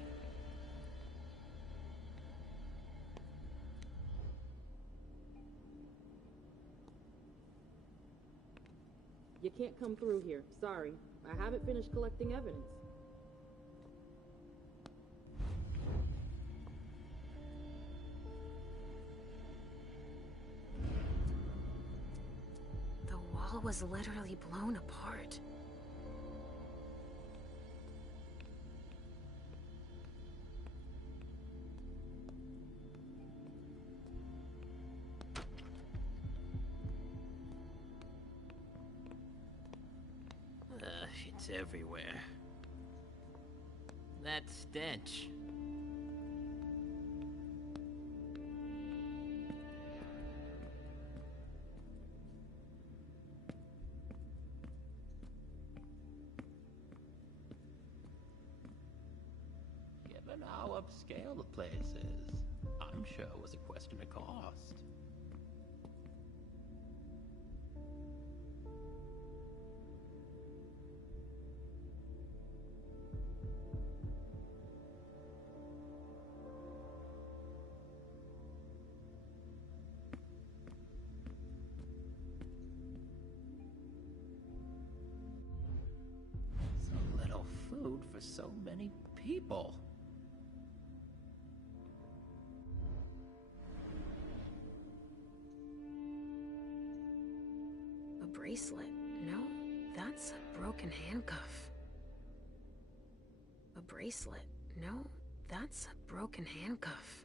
You can't come through here. Sorry. I haven't finished collecting evidence. The wall was literally blown apart. It's everywhere. That stench. Given how upscale the place is, I'm sure it was a question of cost. So little food for so many people. A bracelet. No, that's a broken handcuff. A bracelet. No, that's a broken handcuff.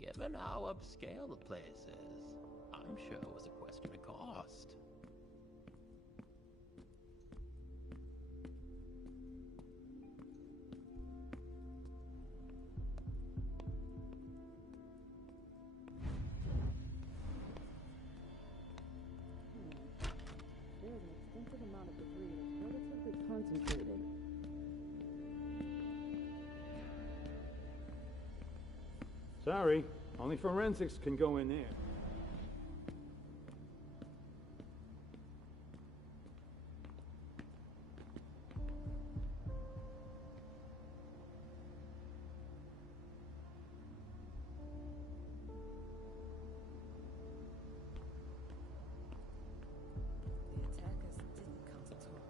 Given how upscale the place is, I'm sure it was a question of cost. There's an extensive amount of debris that's relatively concentrated. Sorry, only forensics can go in there. The attackers didn't come to talk.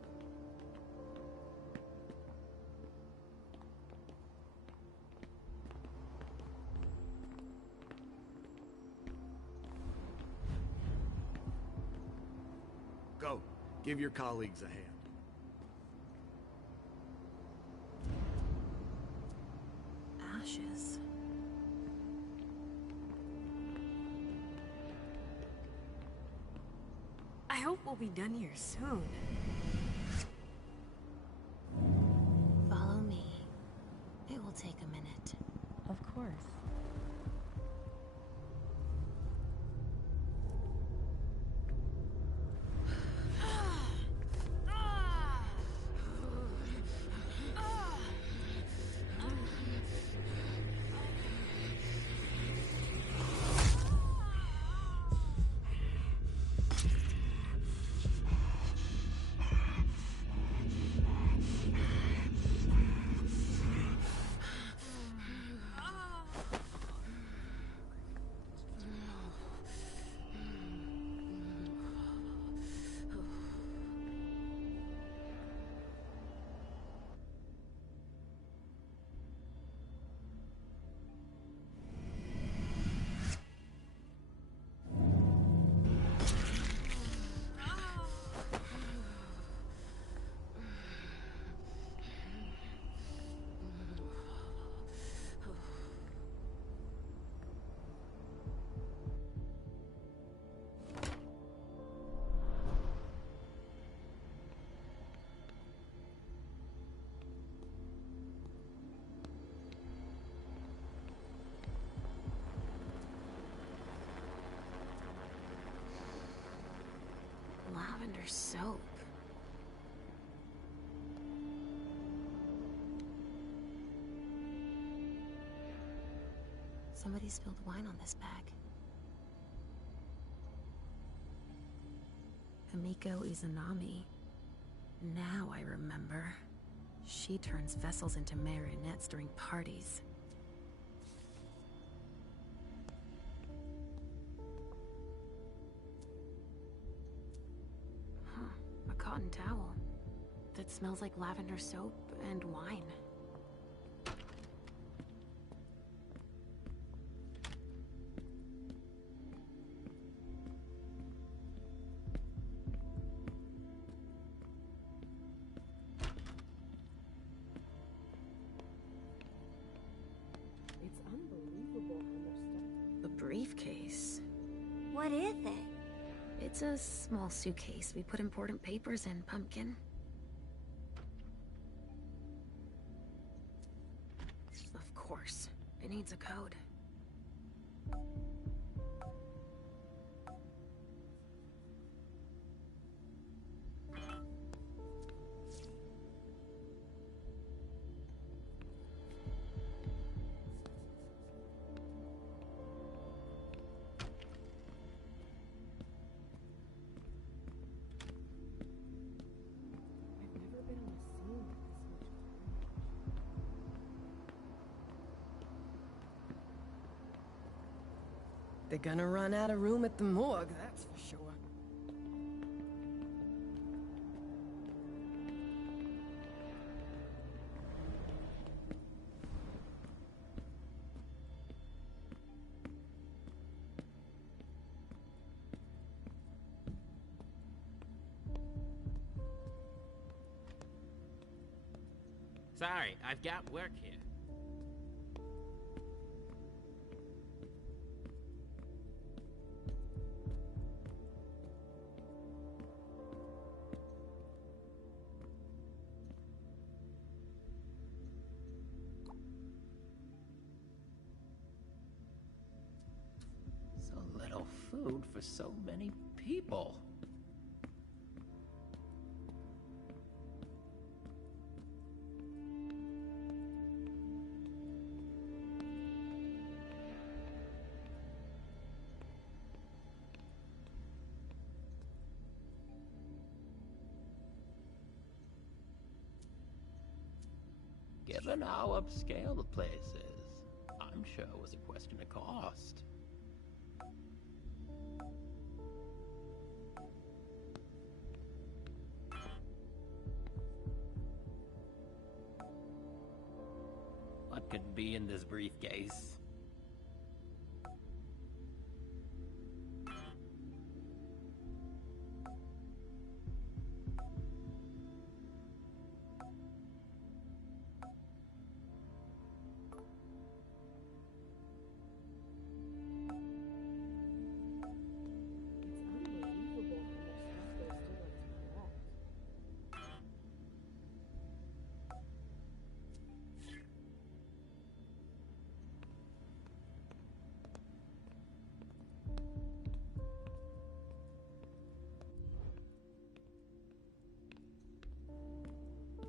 Go. Give your colleagues a hand. Ashes. I hope we'll be done here soon. Follow me. It will take a minute. Of course. Lavender soap. Somebody spilled wine on this bag. Himiko Izanami. Now I remember. She turns vessels into marionettes during parties. A cotton towel that smells like lavender soap and wine. It's unbelievable how much stuff. A briefcase. What is it? It's a small suitcase we put important papers in, Pumpkin. Of course. It needs a code. They're gonna run out of room at the morgue, that's for sure. Sorry, I've got work here. food for so many people. Given how upscale the place is, I'm sure it was a question of cost. What could be in this briefcase?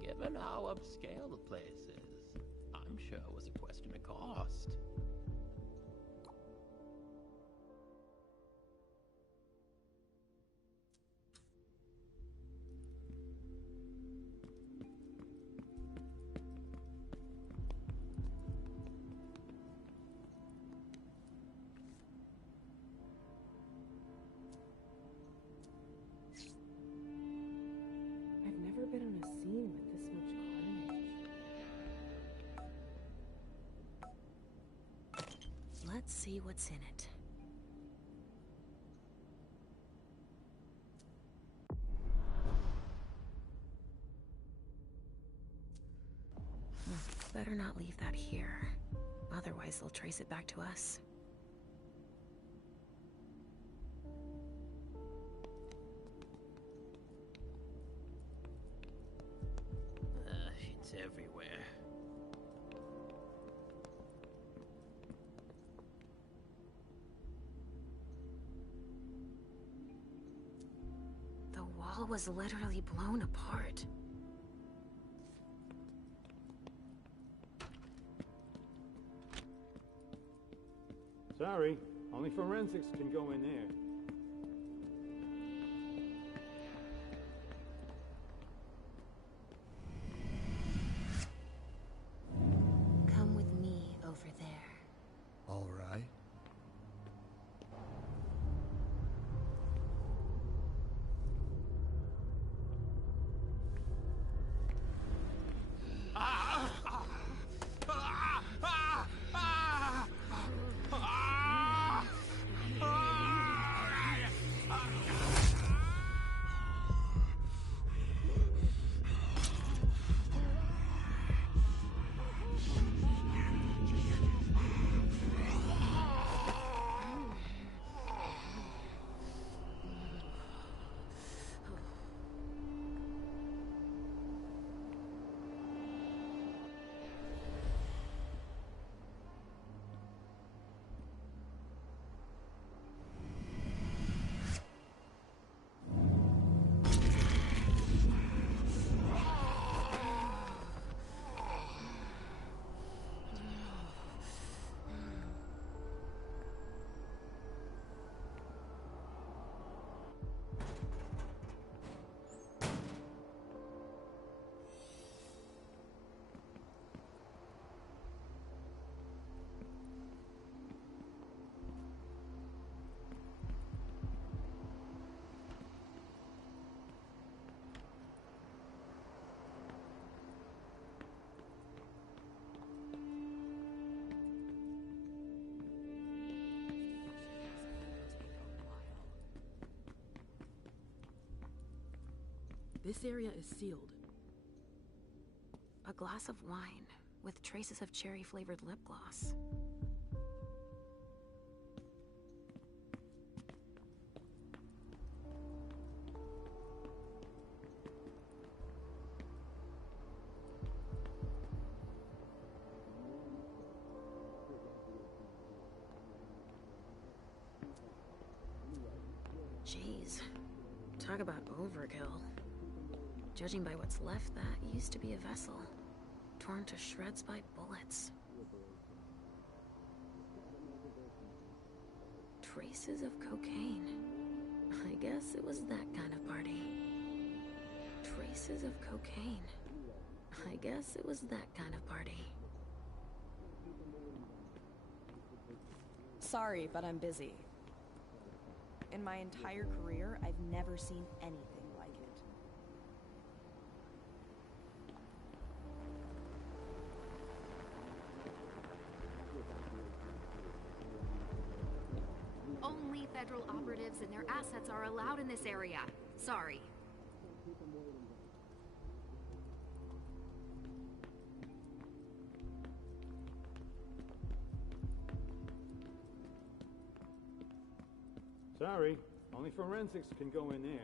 Given how upscale the place is, I'm sure it was a question of cost. I've never been on a scene with this much carnage. Let's see what's in it. Better not leave that here. Otherwise, they'll trace it back to us. It's everywhere. The wall was literally blown apart. Sorry, only forensics can go in there. Come with me over there. All right. This area is sealed. A glass of wine with traces of cherry-flavored lip gloss. Jeez. Talk about overkill. Judging by what's left, that used to be a vessel. Torn to shreds by bullets. Traces of cocaine. I guess it was that kind of party. Traces of cocaine. I guess it was that kind of party. Sorry, but I'm busy. In my entire career, I've never seen anything like it. Only federal operatives and their assets are allowed in this area. Sorry. Sorry, only forensics can go in there.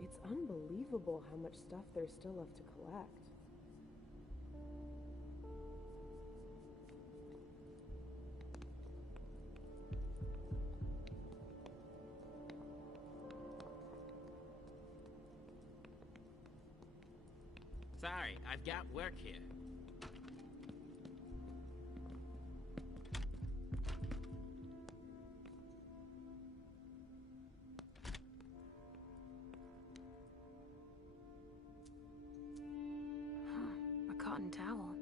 It's unbelievable how much stuff there's still left to collect. Sorry, I've got work here. A cotton towel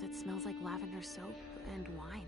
that smells like lavender soap and wine.